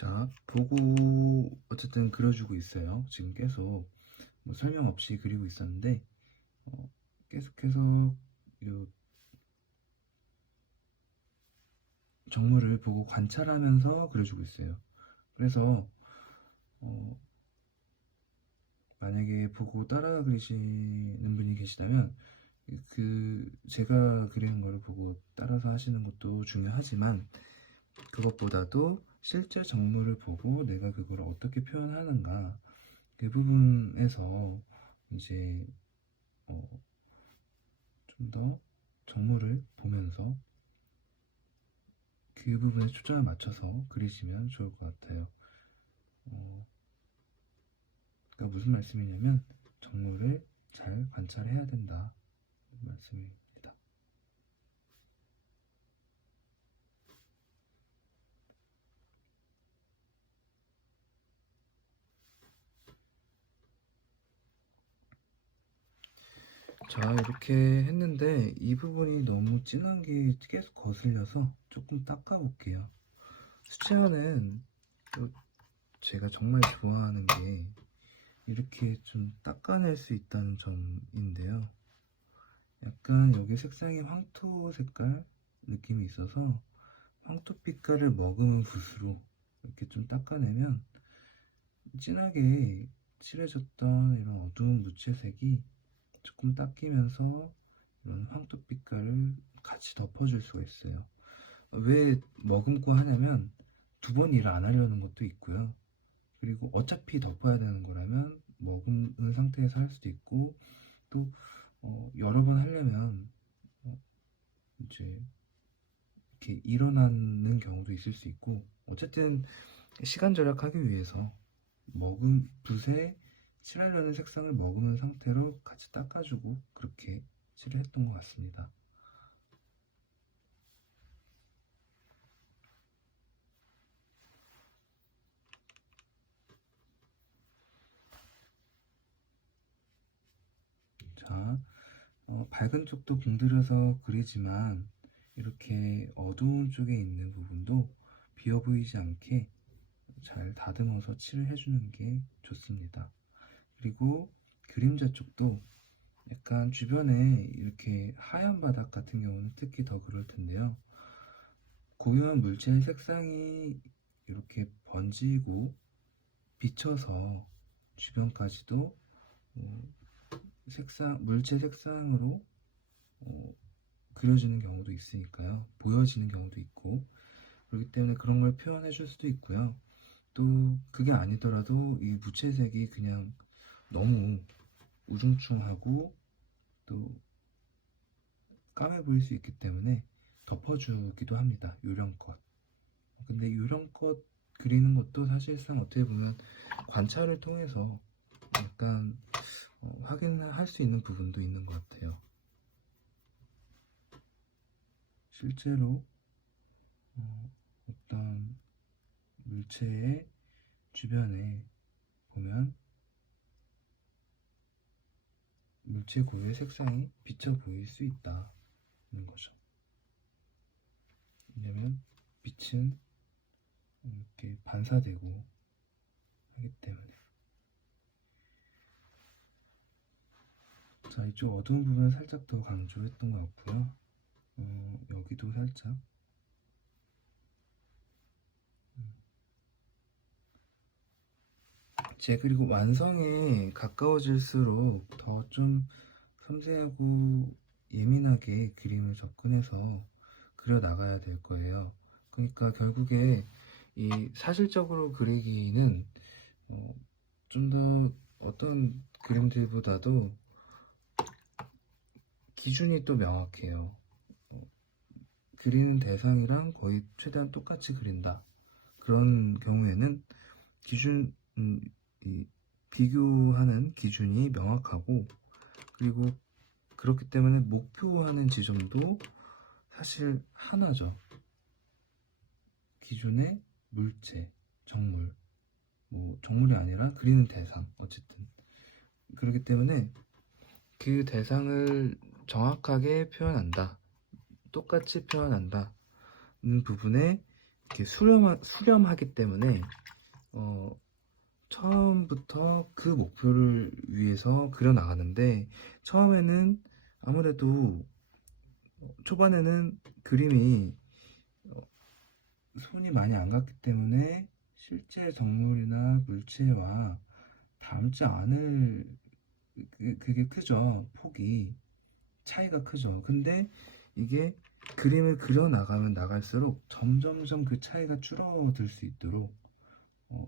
자, 보고 어쨌든 그려주고 있어요. 지금 계속 뭐 설명 없이 그리고 있었는데 계속해서 요 정물을 보고 관찰하면서 그려주고 있어요. 그래서 만약에 보고 따라 그리시는 분이 계시다면 제가 그리는 거를 보고 따라서 하시는 것도 중요하지만 그것보다도 실제 정물을 보고 내가 그걸 어떻게 표현하는가 그 부분에서 이제 좀 더 정물을 보면서 그 부분에 초점을 맞춰서 그리시면 좋을 것 같아요. 그러니까 무슨 말씀이냐면 정물을 잘 관찰해야 된다 말씀입니다. 자, 이렇게 했는데 이 부분이 너무 진한 게 계속 거슬려서 조금 닦아볼게요. 수채화는 제가 정말 좋아하는 게 이렇게 좀 닦아낼 수 있다는 점인데요. 약간 여기 색상이 황토 색깔 느낌이 있어서 황토 빛깔을 머금은 붓으로 이렇게 좀 닦아내면 진하게 칠해졌던 이런 어두운 무채색이 조금 닦이면서 이런 황토 빛깔을 같이 덮어줄 수가 있어요. 왜 머금고 하냐면 두 번 일을 안 하려는 것도 있고요. 그리고 어차피 덮어야 되는 거라면 머금은 상태에서 할 수도 있고 또 여러 번 하려면 이제 이렇게 일어나는 경우도 있을 수 있고 어쨌든 시간 절약하기 위해서 머금 붓에 칠하려는 색상을 머금은 상태로 같이 닦아주고 그렇게 칠을 했던 것 같습니다. 자, 밝은 쪽도 공들여서 그리지만 이렇게 어두운 쪽에 있는 부분도 비어 보이지 않게 잘 다듬어서 칠을 해주는 게 좋습니다. 그리고 그림자 쪽도 약간 주변에 이렇게 하얀 바닥 같은 경우는 특히 더 그럴 텐데요. 고유한 물체의 색상이 이렇게 번지고 비쳐서 주변까지도 물체 색상으로 그려지는 경우도 있으니까요. 보여지는 경우도 있고 그렇기 때문에 그런 걸 표현해 줄 수도 있고요. 또 그게 아니더라도 이 무채색이 그냥 너무 우중충하고 또 까매 보일 수 있기 때문에 덮어주기도 합니다. 요령껏. 근데 요령껏 그리는 것도 사실상 어떻게 보면 관찰을 통해서 약간 확인할 수 있는 부분도 있는 것 같아요. 실제로 어떤 물체의 주변에 보면 물체 고유의 색상이 비쳐 보일 수 있다는 거죠. 왜냐면 빛은 이렇게 반사되고 하기 때문에. 자, 이쪽 어두운 부분을 살짝 더 강조했던 것 같고요. 여기도 살짝. 그리고 완성에 가까워질수록 더 좀 섬세하고 예민하게 그림을 접근해서 그려 나가야 될 거예요. 그러니까 결국에 이 사실적으로 그리기는 좀 더 어떤 그림들보다도 기준이 또 명확해요. 그리는 대상이랑 거의 최대한 똑같이 그린다. 그런 경우에는 비교하는 기준이 명확하고 그리고 그렇기 때문에 목표하는 지점도 사실 하나죠. 기존의 물체, 정물, 정물이 아니라 그리는 대상, 어쨌든 그렇기 때문에 그 대상을 정확하게 표현한다, 똑같이 표현한다는 부분에 이렇게 수렴하기 때문에 처음부터 그 목표를 위해서 그려 나가는데 처음에는 아무래도 초반에는 그림이 손이 많이 안 갔기 때문에 실제 정물이나 물체와 닮지 않을 그게 크죠. 폭이 차이가 크죠. 근데 이게 그림을 그려 나가면 나갈수록 점점점 그 차이가 줄어들 수 있도록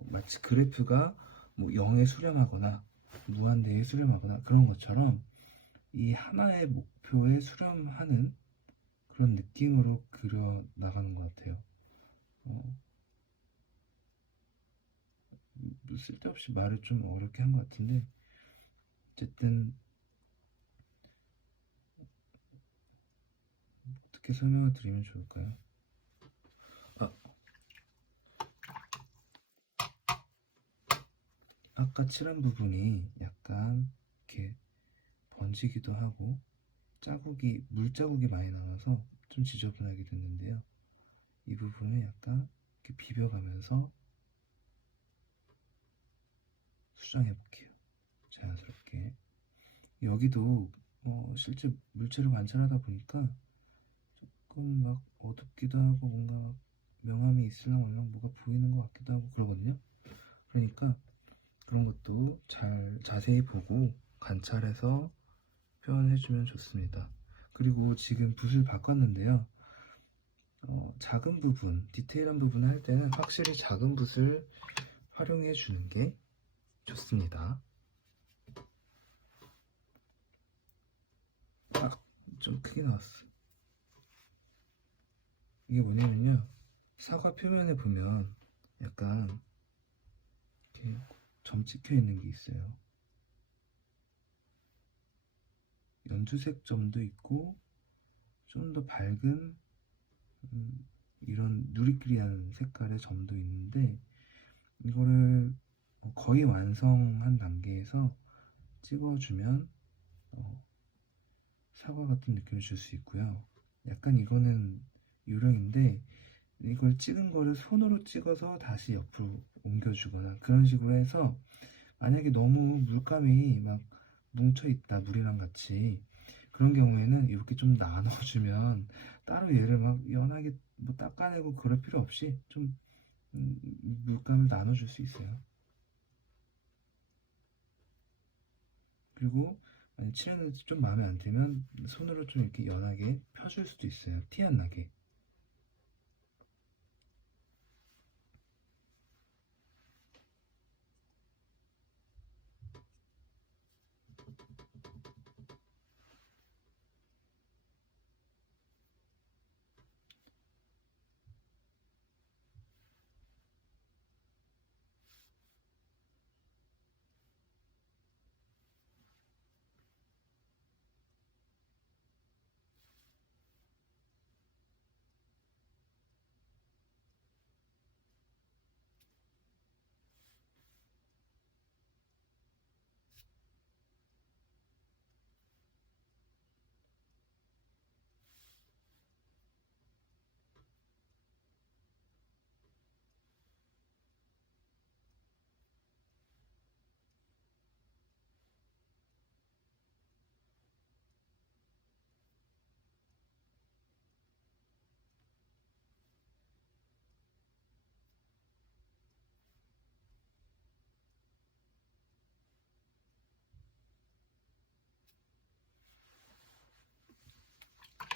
마치 그래프가 뭐 0에 수렴하거나 무한대에 수렴하거나 그런 것처럼 이 하나의 목표에 수렴하는 그런 느낌으로 그려 나가는 것 같아요. 뭐 쓸데없이 말을 좀 어렵게 한 것 같은데 어쨌든 어떻게 설명을 드리면 좋을까요? 아, 아까 칠한 부분이 약간 이렇게 번지기도 하고 물자국이 많이 나와서 좀 지저분하게 됐는데요. 이 부분을 약간 이렇게 비벼가면서 수정해 볼게요. 자연스럽게. 여기도 실제 물체를 관찰하다 보니까 조금 막 어둡기도 하고 뭔가 명암이 있을랑말랑 뭐가 보이는 것 같기도 하고 그러거든요. 그러니까 그런 것도 잘 자세히 보고 관찰해서 표현해주면 좋습니다. 그리고 지금 붓을 바꿨는데요. 작은 부분, 디테일한 부분을 할 때는 확실히 작은 붓을 활용해 주는 게 좋습니다. 좀 크게 나왔어. 이게 뭐냐면요. 사과 표면에 보면 약간 이렇게 점 찍혀 있는 게 있어요. 연두색 점도 있고 좀 더 밝은 이런 누리끼리한 색깔의 점도 있는데 이거를 거의 완성한 단계에서 찍어주면 사과 같은 느낌을 줄 수 있고요. 약간 이거는 요령인데 이걸 찍은 거를 손으로 찍어서 다시 옆으로 옮겨주거나 그런 식으로 해서 만약에 너무 물감이 막 뭉쳐있다 물이랑 같이 그런 경우에는 이렇게 좀 나눠주면 따로 얘를 막 연하게 뭐 닦아내고 그럴 필요 없이 좀 물감을 나눠줄 수 있어요. 그리고 칠하는데 좀 마음에 안 들면 손으로 좀 이렇게 연하게 펴줄 수도 있어요. 티 안 나게.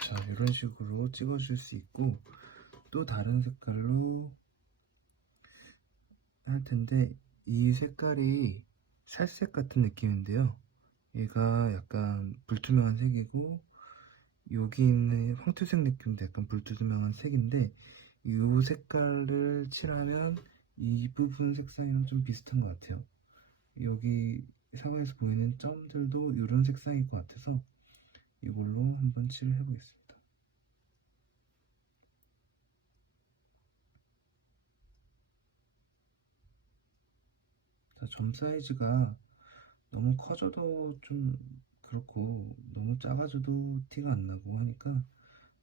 자, 이런 식으로 찍어줄 수 있고 또 다른 색깔로 할 텐데 이 색깔이 살색 같은 느낌인데요. 얘가 약간 불투명한 색이고 여기 있는 황토색 느낌도 약간 불투명한 색인데 이 색깔을 칠하면 이 부분 색상이랑 좀 비슷한 것 같아요. 여기 사과에서 보이는 점들도 이런 색상일 것 같아서 이걸로 한번 칠을 해보겠습니다. 자, 점 사이즈가 너무 커져도 좀 그렇고 너무 작아져도 티가 안 나고 하니까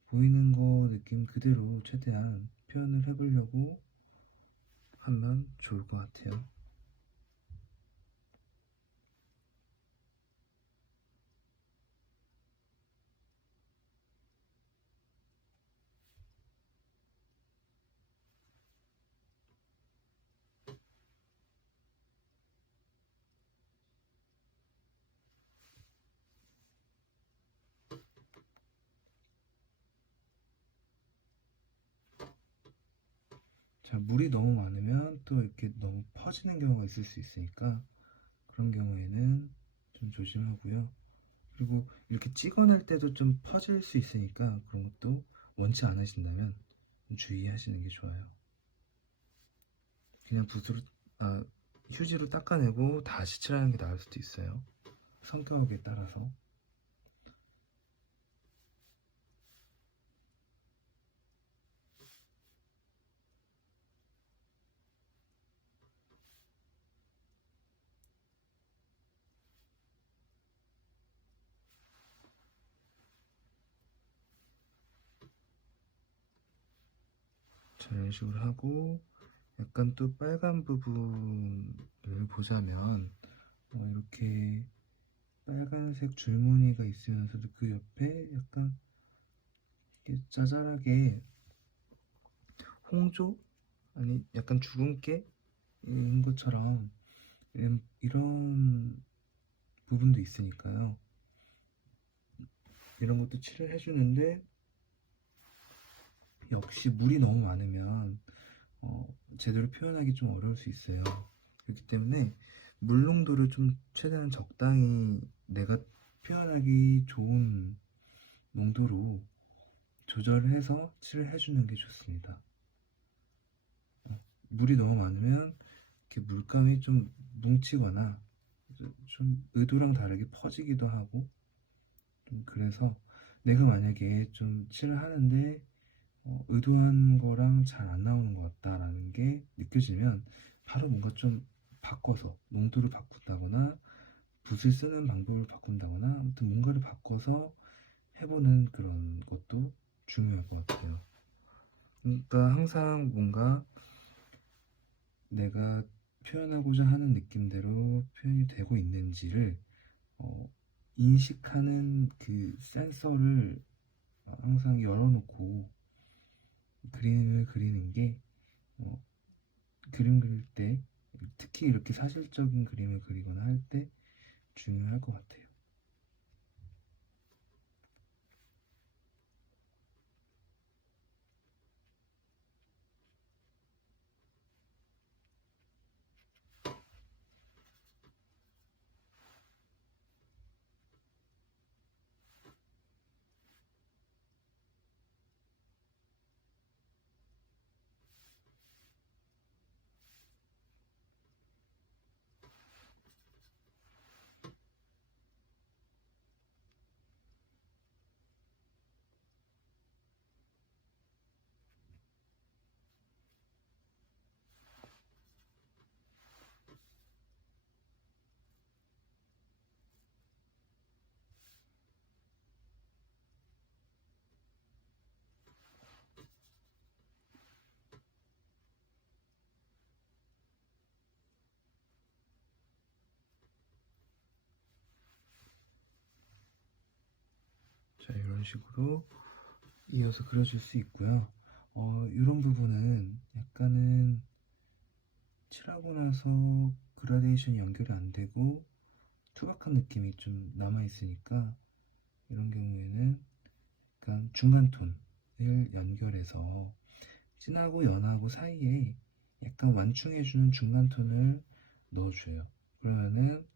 보이는 거 느낌 그대로 최대한 표현을 해보려고 하면 좋을 것 같아요. 자, 물이 너무 많으면 또 이렇게 너무 퍼지는 경우가 있을 수 있으니까 그런 경우에는 좀 조심하고요. 그리고 이렇게 찍어낼 때도 좀 퍼질 수 있으니까 그런 것도 원치 않으신다면 좀 주의하시는 게 좋아요. 그냥 휴지로 닦아내고 다시 칠하는 게 나을 수도 있어요. 성격에 따라서. 자, 이런 식으로 하고 약간 또 빨간 부분을 보자면 이렇게 빨간색 줄무늬가 있으면서도 그 옆에 약간 이렇게 짜잘하게 홍조? 아니 약간 주근깨인 것처럼 이런 부분도 있으니까요. 이런 것도 칠을 해주는데 역시 물이 너무 많으면 제대로 표현하기 좀 어려울 수 있어요. 그렇기 때문에 물 농도를 좀 최대한 적당히 내가 표현하기 좋은 농도로 조절해서 칠을 해주는 게 좋습니다. 물이 너무 많으면 이렇게 물감이 좀 뭉치거나 좀 의도랑 다르게 퍼지기도 하고 그래서 내가 만약에 좀 칠을 하는데 의도한 거랑 잘 안 나오는 것 같다라는 게 느껴지면 바로 뭔가 좀 바꿔서 농도를 바꾼다거나 붓을 쓰는 방법을 바꾼다거나 아무튼 뭔가를 바꿔서 해보는 그런 것도 중요할 것 같아요. 그러니까 항상 뭔가 내가 표현하고자 하는 느낌대로 표현이 되고 있는지를 인식하는 그 센서를 항상 열어놓고 그림을 그리는 게 그림 그릴 때 특히 이렇게 사실적인 그림을 그리거나 할 때 중요할 것 같아요. 자, 이런 식으로 이어서 그려줄 수 있고요. 이런 부분은 약간은 칠하고 나서 그라데이션이 연결이 안 되고 투박한 느낌이 좀 남아있으니까 이런 경우에는 약간 중간 톤을 연결해서 진하고 연하고 사이에 약간 완충해주는 중간 톤을 넣어줘요. 그러면은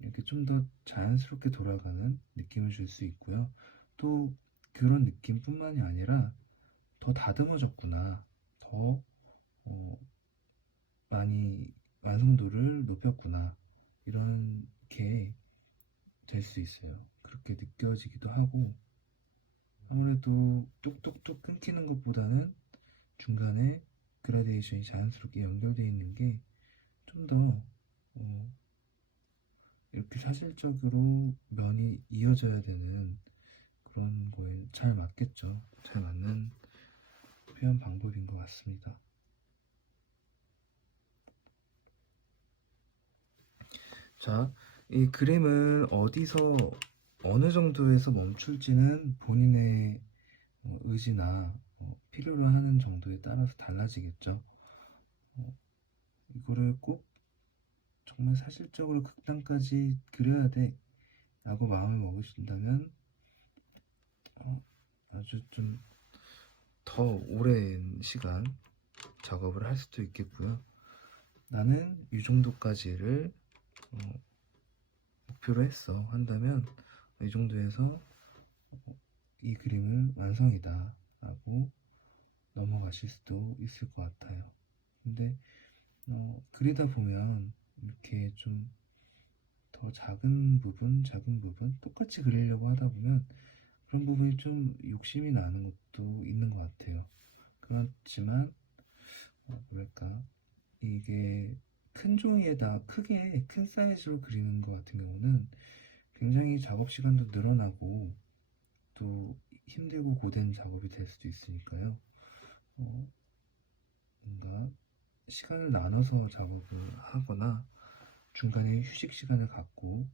이렇게 좀 더 자연스럽게 돌아가는 느낌을 줄 수 있고요. 또 그런 느낌뿐만이 아니라 더 다듬어졌구나, 더 많이 완성도를 높였구나 이렇게 될 수 있어요. 그렇게 느껴지기도 하고 아무래도 뚝뚝뚝 끊기는 것보다는 중간에 그라데이션이 자연스럽게 연결되어 있는 게 좀 더 이렇게 사실적으로 면이 이어져야 되는 그런 거에 잘 맞겠죠. 잘 맞는 표현 방법인 것 같습니다. 자, 이 그림을 어디서 어느 정도에서 멈출지는 본인의 의지나 필요로 하는 정도에 따라서 달라지겠죠. 이거를 꼭 정말 사실적으로 극단까지 그려야 돼 라고 마음을 먹으신다면 아주 좀 더 오랜 시간 작업을 할 수도 있겠고요. 나는 이 정도까지를 목표로 했어 한다면 이 정도에서 이 그림은 완성이다 라고 넘어가실 수도 있을 것 같아요. 근데 그리다 보면 이렇게 좀 더 작은 부분 똑같이 그리려고 하다 보면 그런 부분이 좀 욕심이 나는 것도 있는 것 같아요. 그렇지만 뭐랄까 이게 큰 종이에다 크게 큰 사이즈로 그리는 것 같은 경우는 굉장히 작업 시간도 늘어나고 또 힘들고 고된 작업이 될 수도 있으니까요. 뭔가 시간을 나눠서 작업을 하거나 중간에 휴식 시간을 갖고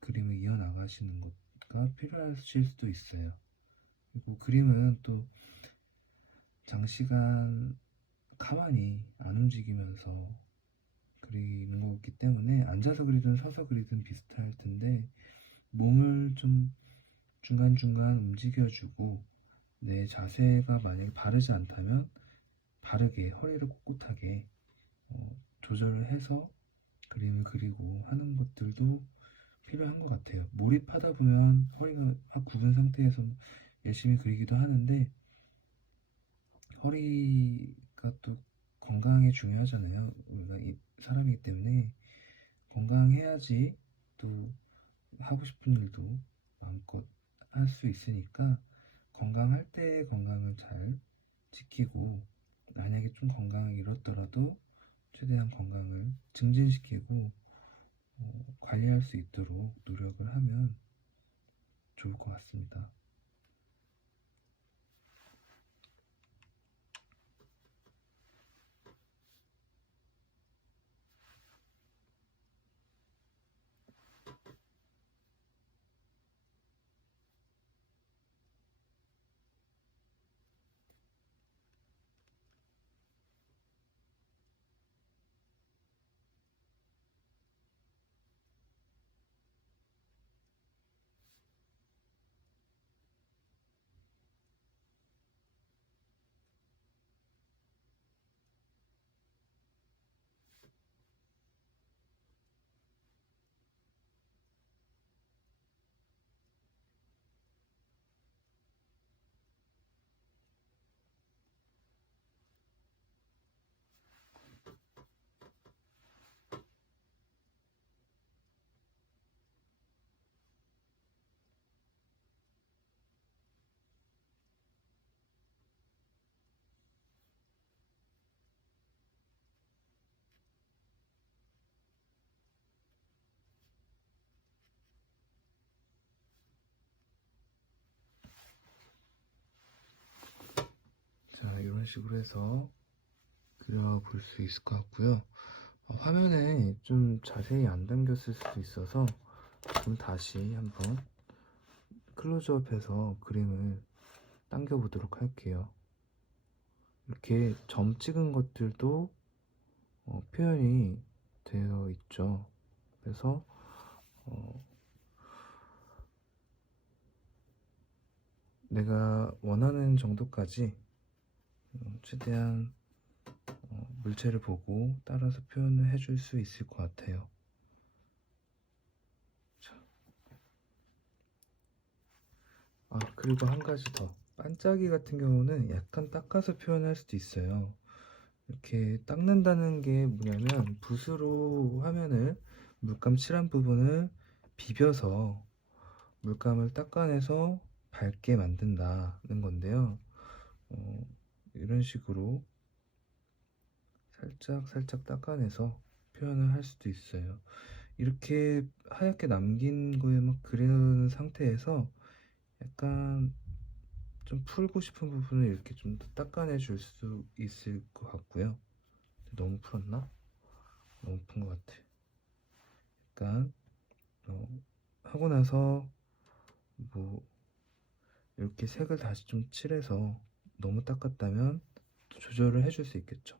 그림을 이어나가시는 것가 필요하실 수도 있어요. 그리고 그림은 또 장시간 가만히 안 움직이면서 그리는 거기 때문에 앉아서 그리든 서서 그리든 비슷할 텐데 몸을 좀 중간중간 움직여주고 내 자세가 만약에 바르지 않다면 바르게 허리를 꼿꼿하게 조절을 해서 그림을 그리고 하는 것들도 필요한 것 같아요. 몰입하다 보면 허리가 확 굽은 상태에서 열심히 그리기도 하는데 허리가 또 건강에 중요하잖아요. 우리가 사람이기 때문에 건강해야지 또 하고 싶은 일도 마음껏 할 수 있으니까 건강할 때 건강을 잘 지키고 만약에 좀 건강을 잃었더라도 최대한 건강을 증진시키고 관리할 수 있도록 노력을 하면 좋을 것 같습니다. 자, 이런 식으로 해서 그려볼 수 있을 것 같고요. 화면에 좀 자세히 안 담겼을 수도 있어서 좀 다시 한번 클로즈업해서 그림을 당겨보도록 할게요. 이렇게 점 찍은 것들도 표현이 되어 있죠. 그래서 내가 원하는 정도까지 최대한 물체를 보고 따라서 표현을 해줄 수 있을 것 같아요. 자. 그리고 한 가지 더. 반짝이 같은 경우는 약간 닦아서 표현할 수도 있어요. 이렇게 닦는다는 게 뭐냐면 붓으로 화면을 물감 칠한 부분을 비벼서 물감을 닦아내서 밝게 만든다는 건데요. 이런 식으로 살짝 닦아내서 표현을 할 수도 있어요. 이렇게 하얗게 남긴 거에 막 그리는 상태에서 약간 좀 풀고 싶은 부분을 이렇게 좀 더 닦아내 줄 수 있을 것 같고요. 너무 풀었나? 너무 푼 것 같아. 약간 하고 나서 뭐 이렇게 색을 다시 좀 칠해서 너무 닦았다면 조절을 해줄 수 있겠죠.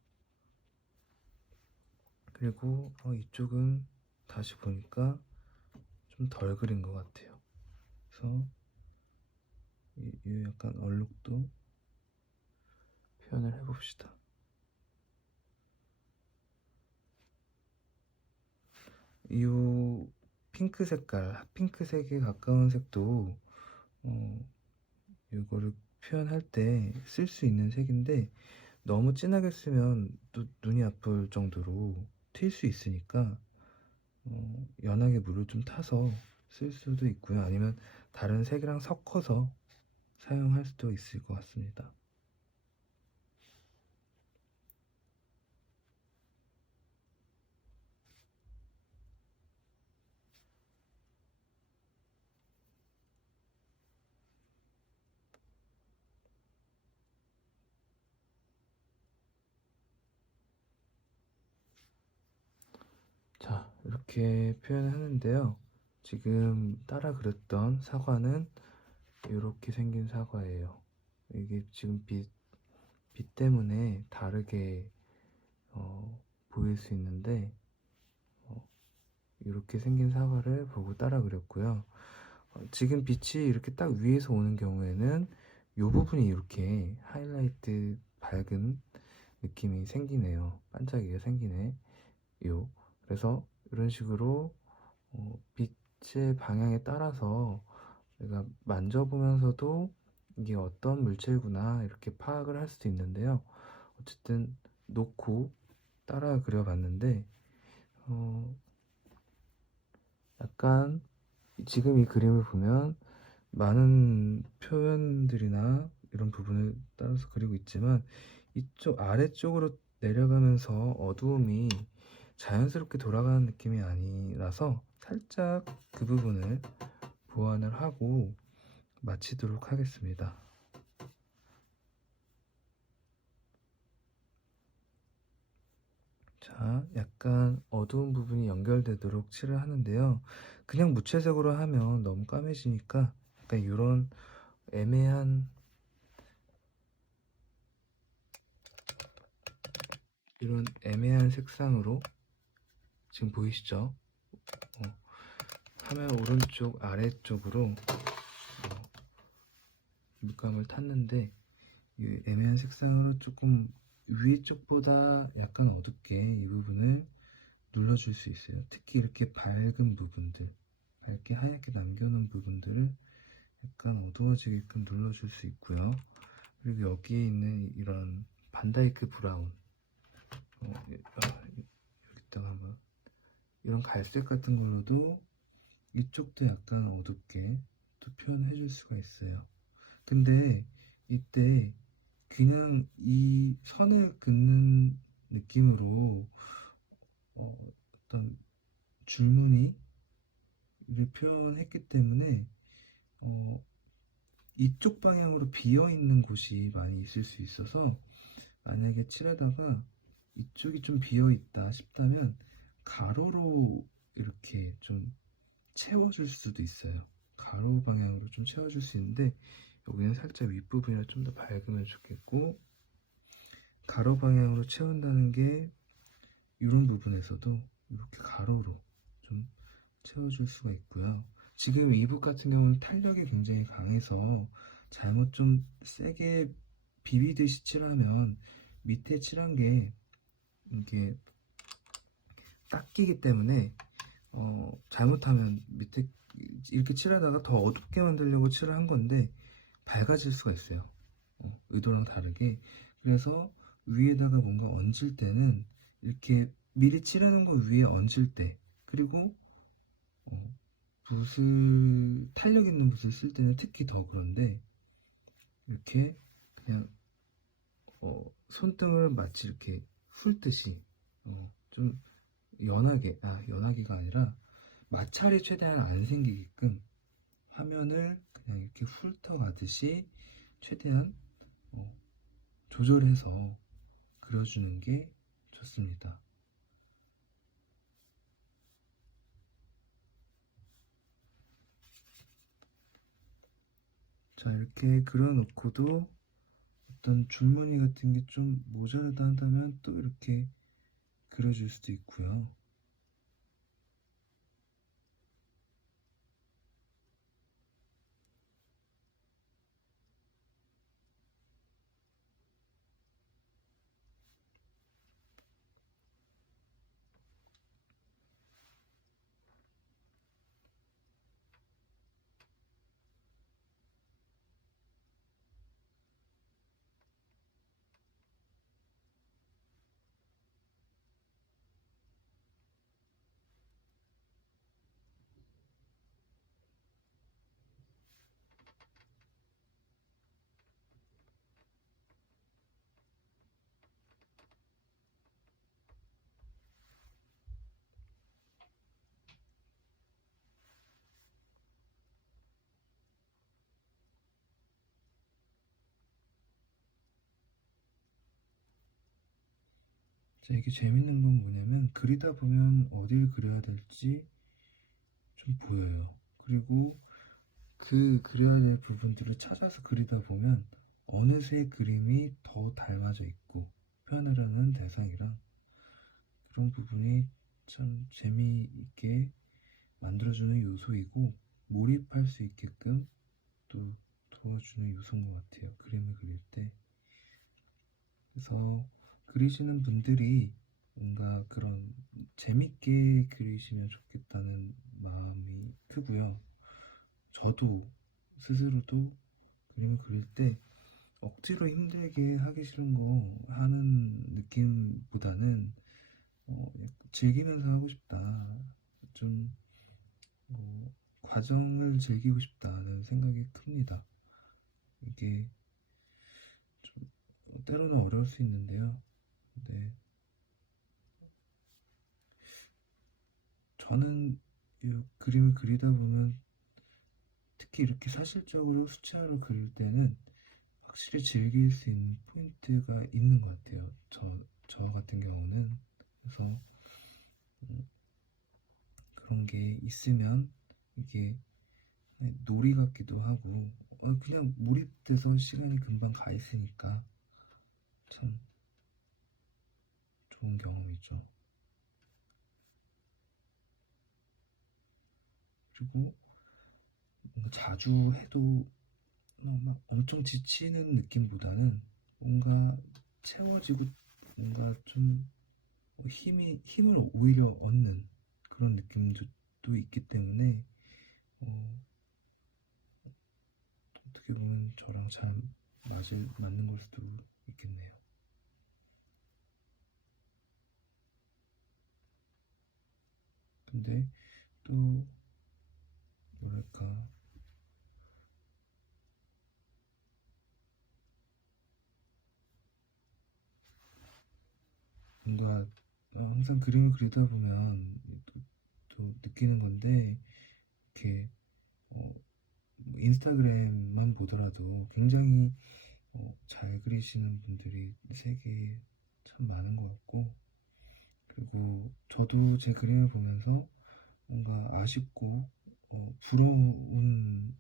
그리고 이쪽은 다시 보니까 좀 덜 그린 것 같아요. 그래서 이 약간 얼룩도 표현을 해봅시다. 이 핑크 색깔, 핫핑크색에 가까운 색도 이거를 표현할 때 쓸 수 있는 색인데 너무 진하게 쓰면 또 눈이 아플 정도로 튈 수 있으니까 연하게 물을 좀 타서 쓸 수도 있고요. 아니면 다른 색이랑 섞어서 사용할 수도 있을 것 같습니다. 자, 이렇게 표현을 하는데요. 지금 따라 그렸던 사과는 이렇게 생긴 사과예요. 이게 지금 빛 때문에 다르게 보일 수 있는데 이렇게 생긴 사과를 보고 따라 그렸고요. 지금 빛이 이렇게 딱 위에서 오는 경우에는 이 부분이 이렇게 하이라이트 밝은 느낌이 생기네요. 반짝이가 생기네. 그래서 이런 식으로 빛의 방향에 따라서 내가 만져보면서도 이게 어떤 물체구나 이렇게 파악을 할 수도 있는데요. 어쨌든 놓고 따라 그려봤는데 약간 지금 이 그림을 보면 많은 표현들이나 이런 부분을 따라서 그리고 있지만 이쪽 아래쪽으로 내려가면서 어두움이 자연스럽게 돌아가는 느낌이 아니라서 살짝 그 부분을 보완을 하고 마치도록 하겠습니다. 자, 약간 어두운 부분이 연결되도록 칠을 하는데요. 그냥 무채색으로 하면 너무 까매지니까 약간 이런 애매한 색상으로 지금 보이시죠? 화면 오른쪽 아래쪽으로 물감을 탔는데 이 애매한 색상으로 조금 위에 쪽보다 약간 어둡게 이 부분을 눌러줄 수 있어요. 특히 이렇게 밝은 부분들, 밝게 하얗게 남겨놓은 부분들을 약간 어두워지게끔 눌러줄 수 있고요. 그리고 여기에 있는 이런 반다이크 브라운, 여기다가 한번 이런 갈색 같은 걸로도 이쪽도 약간 어둡게 또 표현해 줄 수가 있어요. 근데 이때 그냥 이 선을 긋는 느낌으로 어떤 줄무늬를 표현했기 때문에 이쪽 방향으로 비어 있는 곳이 많이 있을 수 있어서 만약에 칠하다가 이쪽이 좀 비어 있다 싶다면 가로로 이렇게 좀 채워줄 수도 있어요. 가로 방향으로 좀 채워줄 수 있는데 여기는 살짝 윗부분이라 좀 더 밝으면 좋겠고, 가로 방향으로 채운다는 게 이런 부분에서도 이렇게 가로로 좀 채워줄 수가 있고요. 지금 이 붓 같은 경우는 탄력이 굉장히 강해서 잘못 좀 세게 비비듯이 칠하면 밑에 칠한 게 이게 닦이기 때문에 잘못하면 밑에 이렇게 칠하다가 더 어둡게 만들려고 칠을 한 건데 밝아질 수가 있어요. 의도랑 다르게. 그래서 위에다가 뭔가 얹을 때는 이렇게 미리 칠하는 거 위에 얹을 때, 그리고 붓을 탄력 있는 붓을 쓸 때는 특히 더 그런데 이렇게 그냥 손등을 마치 이렇게 풀듯이 좀 연하게가 아니라 마찰이 최대한 안 생기게끔 화면을 그냥 이렇게 훑어가듯이 최대한 조절해서 그려주는 게 좋습니다. 자, 이렇게 그려놓고도 어떤 줄무늬 같은 게 좀 모자라다 한다면 또 이렇게 그려줄 수도 있고요. 자, 이게 재밌는 건 뭐냐면 그리다 보면 어딜 그려야 될지 좀 보여요. 그리고 그 그려야 될 부분들을 찾아서 그리다 보면 어느새 그림이 더 닮아져 있고 표현을 하는 대상이랑 그런 부분이 참 재미있게 만들어주는 요소이고 몰입할 수 있게끔 또 도와주는 요소인 것 같아요. 그림을 그릴 때. 그래서 그리시는 분들이 뭔가 그런 재밌게 그리시면 좋겠다는 마음이 크고요. 저도 스스로도 그림을 그릴 때 억지로 힘들게 하기 싫은 거 하는 느낌보다는 즐기면서 하고 싶다. 좀 과정을 즐기고 싶다는 생각이 큽니다. 이게 좀 때로는 어려울 수 있는데요. 근데 저는 이 그림을 그리다 보면 특히 이렇게 사실적으로 수채화를 그릴 때는 확실히 즐길 수 있는 포인트가 있는 것 같아요. 저 같은 경우는. 그래서 그런 게 있으면 이게 놀이 같기도 하고 그냥 몰입돼서 시간이 금방 가 있으니까 참 좋은 경험이죠. 그리고 자주 해도 막 엄청 지치는 느낌보다는 뭔가 채워지고 뭔가 좀 힘을 오히려 얻는 그런 느낌도 또 있기 때문에 어떻게 보면 저랑 잘 맞는 걸 수도 있겠네요. 근데 또 뭐랄까 뭔가 항상 그림을 그리다 보면 또 느끼는 건데 이렇게 인스타그램만 보더라도 굉장히 잘 그리시는 분들이 세계에 참 많은 것 같고 그리고 저도 제 그림을 보면서 뭔가 아쉽고 부러운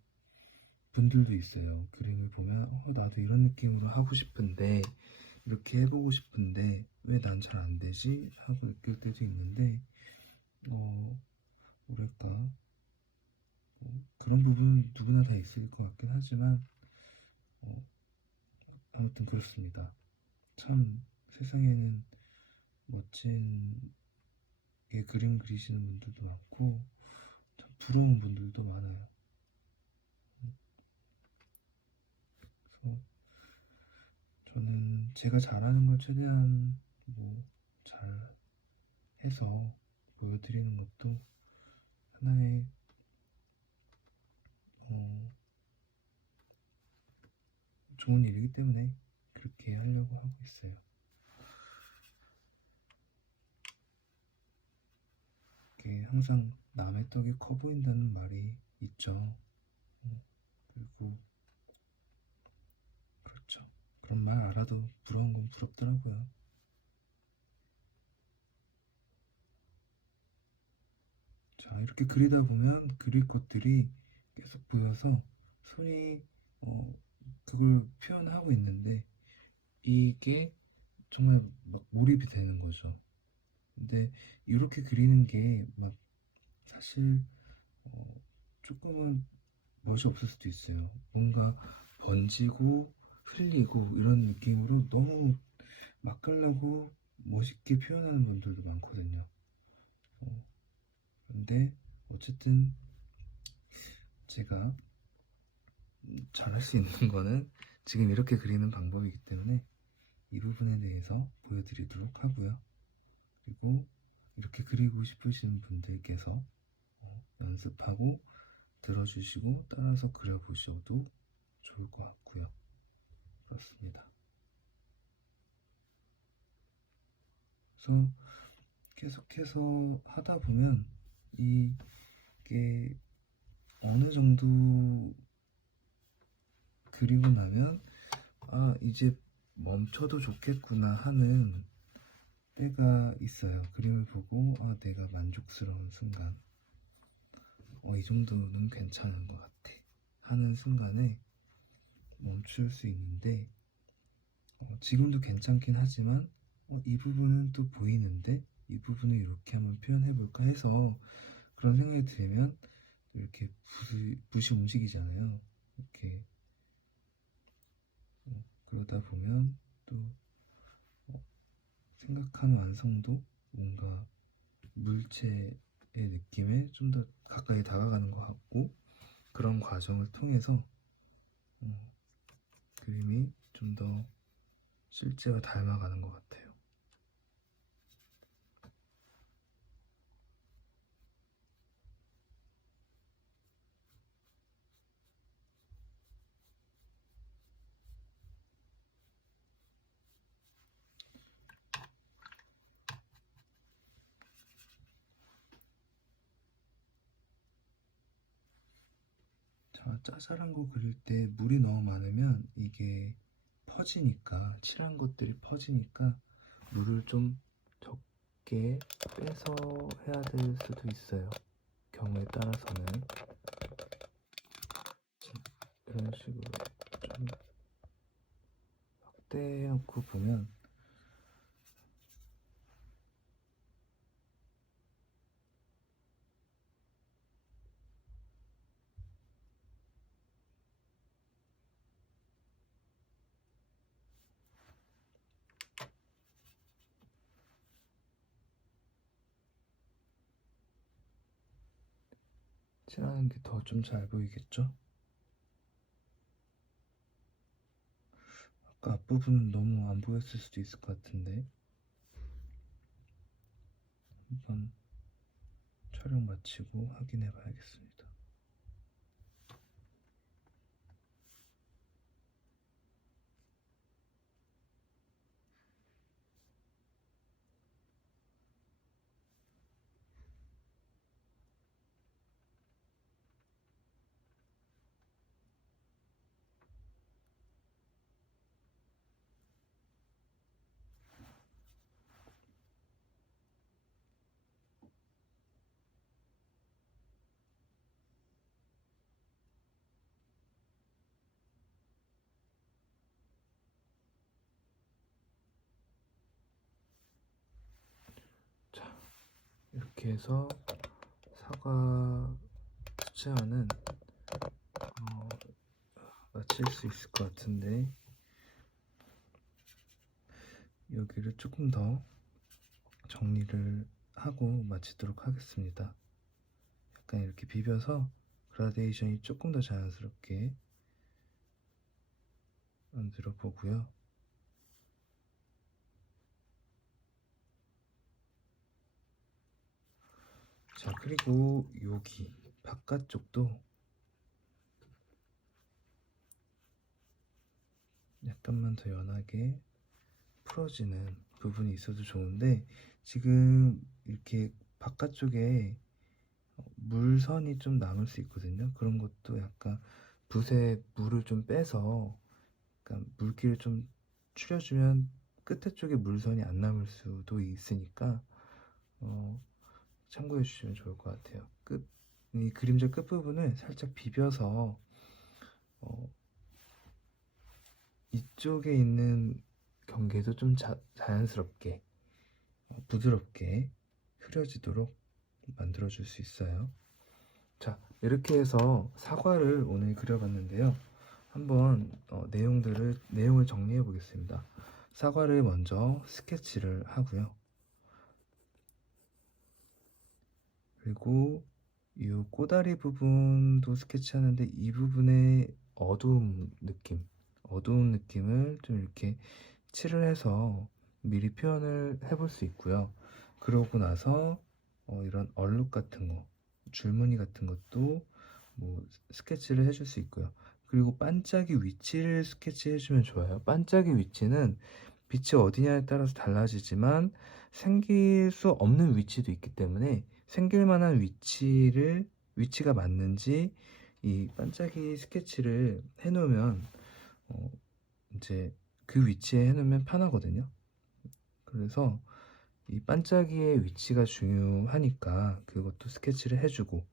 분들도 있어요. 그림을 보면 나도 이런 느낌으로 하고 싶은데 이렇게 해보고 싶은데 왜 난 잘 안 되지? 하고 느낄 때도 있는데 뭐랄까 그런 부분 누구나 다 있을 것 같긴 하지만 어, 아무튼 그렇습니다. 참 세상에는 멋진 게 그림 그리시는 분들도 많고 참 부러운 분들도 많아요. 그래서 저는 제가 잘하는 걸 최대한 잘 해서 보여드리는 것도 하나의 어, 좋은 일이기 때문에 그렇게 하려고 하고 있어요. 이게 항상 남의 떡이 커 보인다는 말이 있죠. 그리고 그렇죠. 그런 말 알아도 부러운 건 부럽더라고요. 자, 이렇게 그리다 보면 그릴 것들이 계속 보여서 손이 그걸 표현하고 있는데 이게 정말 막 몰입이 되는 거죠. 근데 이렇게 그리는 게 막 사실 조금은 멋이 없을 수도 있어요. 뭔가 번지고 흘리고 이런 느낌으로 너무 맛깔나고 멋있게 표현하는 분들도 많거든요. 근데 어쨌든 제가 잘할 수 있는 거는 지금 이렇게 그리는 방법이기 때문에 이 부분에 대해서 보여드리도록 하고요. 그리고 이렇게 그리고 싶으신 분들께서 연습하고 들어주시고 따라서 그려보셔도 좋을 것 같고요. 그렇습니다. 그래서 계속해서 하다 보면 이게 어느 정도 그리고 나면 이제 멈춰도 좋겠구나 하는 때가 있어요. 그림을 보고 내가 만족스러운 순간, 이 정도는 괜찮은 것 같아 하는 순간에 멈출 수 있는데, 지금도 괜찮긴 하지만 이 부분은 또 보이는데 이 부분을 이렇게 한번 표현해 볼까 해서 그런 생각이 들면 이렇게 붓이 움직이잖아요. 이렇게 그러다 보면 또 생각한 완성도, 뭔가 물체의 느낌에 좀 더 가까이 다가가는 것 같고, 그런 과정을 통해서 그림이 좀 더 실제와 닮아가는 것 같아요. 자, 짜잘한 거 그릴 때 물이 너무 많으면 이게 퍼지니까, 칠한 것들이 퍼지니까 물을 좀 적게 빼서 해야 될 수도 있어요. 경우에 따라서는. 이런 식으로 좀 확대해 놓고 보면 칠하는 게 더 좀 잘 보이겠죠? 아까 앞부분은 너무 안 보였을 수도 있을 것 같은데, 한번 촬영 마치고 확인해 봐야겠습니다. 자, 이렇게 해서 사과 수채화는 마칠 수 있을 것 같은데, 여기를 조금 더 정리를 하고 마치도록 하겠습니다. 약간 이렇게 비벼서 그라데이션이 조금 더 자연스럽게 만들어 보고요. 자, 그리고 여기 바깥쪽도 약간만 더 연하게 풀어지는 부분이 있어도 좋은데, 지금 이렇게 바깥쪽에 물선이 좀 남을 수 있거든요. 그런 것도 약간 붓에 물을 좀 빼서 약간 물기를 좀 줄여주면 끝에 쪽에 물선이 안 남을 수도 있으니까 참고해 주시면 좋을 것 같아요. 이 그림자 끝부분을 살짝 비벼서 이쪽에 있는 경계도 좀 자연스럽게 부드럽게 흐려지도록 만들어 줄 수 있어요. 자, 이렇게 해서 사과를 오늘 그려봤는데요. 한번 내용을 정리해 보겠습니다. 사과를 먼저 스케치를 하고요. 그리고 이 꼬다리 부분도 스케치하는데, 이 부분의 어두운 느낌을 좀 이렇게 칠을 해서 미리 표현을 해볼 수 있고요. 그러고 나서 이런 얼룩 같은 거, 줄무늬 같은 것도 뭐 스케치를 해줄 수 있고요. 그리고 반짝이 위치를 스케치해 주면 좋아요. 반짝이 위치는 빛이 어디냐에 따라서 달라지지만 생길 수 없는 위치도 있기 때문에, 생길 만한 위치가 맞는지 이 반짝이 스케치를 해놓으면 이제 그 위치에 해놓으면 편하거든요. 그래서 이 반짝이의 위치가 중요하니까 그것도 스케치를 해주고,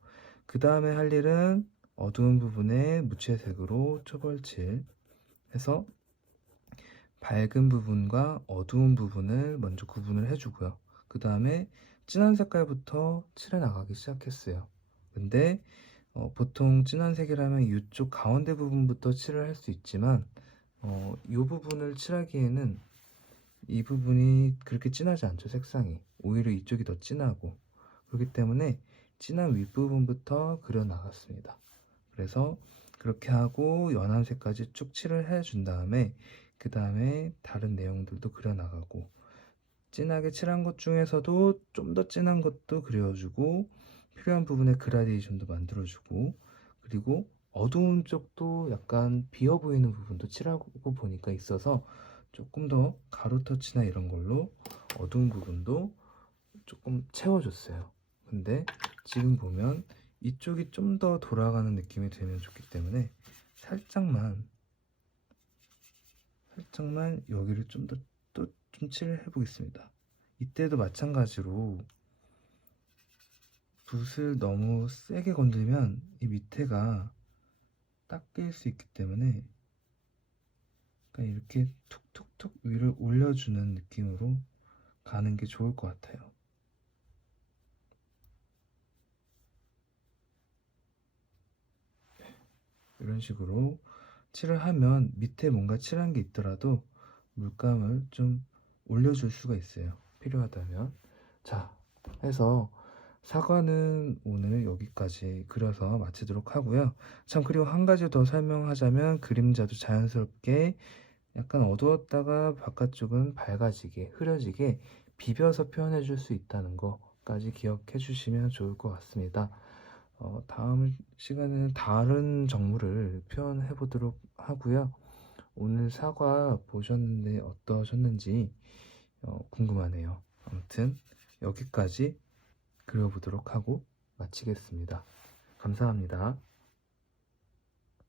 그 다음에 할 일은 어두운 부분에 무채색으로 초벌칠 해서 밝은 부분과 어두운 부분을 먼저 구분을 해주고요. 그 다음에 진한 색깔부터 칠해 나가기 시작했어요. 근데 보통 진한 색이라면 이쪽 가운데 부분부터 칠을 할 수 있지만 이 부분을 칠하기에는 이 부분이 그렇게 진하지 않죠. 색상이 오히려 이쪽이 더 진하고, 그렇기 때문에 진한 윗부분부터 그려 나갔습니다. 그래서 그렇게 하고 연한 색까지 쭉 칠을 해준 다음에 그 다음에 다른 내용들도 그려 나가고, 진하게 칠한 것 중에서도 좀 더 진한 것도 그려주고, 필요한 부분에 그라데이션도 만들어주고, 그리고 어두운 쪽도 약간 비어 보이는 부분도 칠하고 보니까 있어서 조금 더 가루 터치나 이런 걸로 어두운 부분도 조금 채워줬어요. 근데 지금 보면 이쪽이 좀 더 돌아가는 느낌이 들면 좋기 때문에 살짝만 여기를 좀 더 또 좀 칠을 해보겠습니다. 이때도 마찬가지로 붓을 너무 세게 건들면 이 밑에가 닦일 수 있기 때문에 그러니까 이렇게 툭툭툭 위를 올려주는 느낌으로 가는 게 좋을 것 같아요. 이런 식으로 칠을 하면 밑에 뭔가 칠한 게 있더라도 물감을 좀 올려줄 수가 있어요. 필요하다면. 자, 해서 사과는 오늘 여기까지 그려서 마치도록 하고요. 참, 그리고 한 가지 더 설명하자면 그림자도 자연스럽게 약간 어두웠다가 바깥쪽은 밝아지게, 흐려지게 비벼서 표현해 줄 수 있다는 거까지 기억해 주시면 좋을 것 같습니다. 다음 시간에는 다른 정물을 표현해 보도록 하고요. 오늘 사과 보셨는데 어떠셨는지 궁금하네요. 아무튼 여기까지 그려보도록 하고 마치겠습니다. 감사합니다.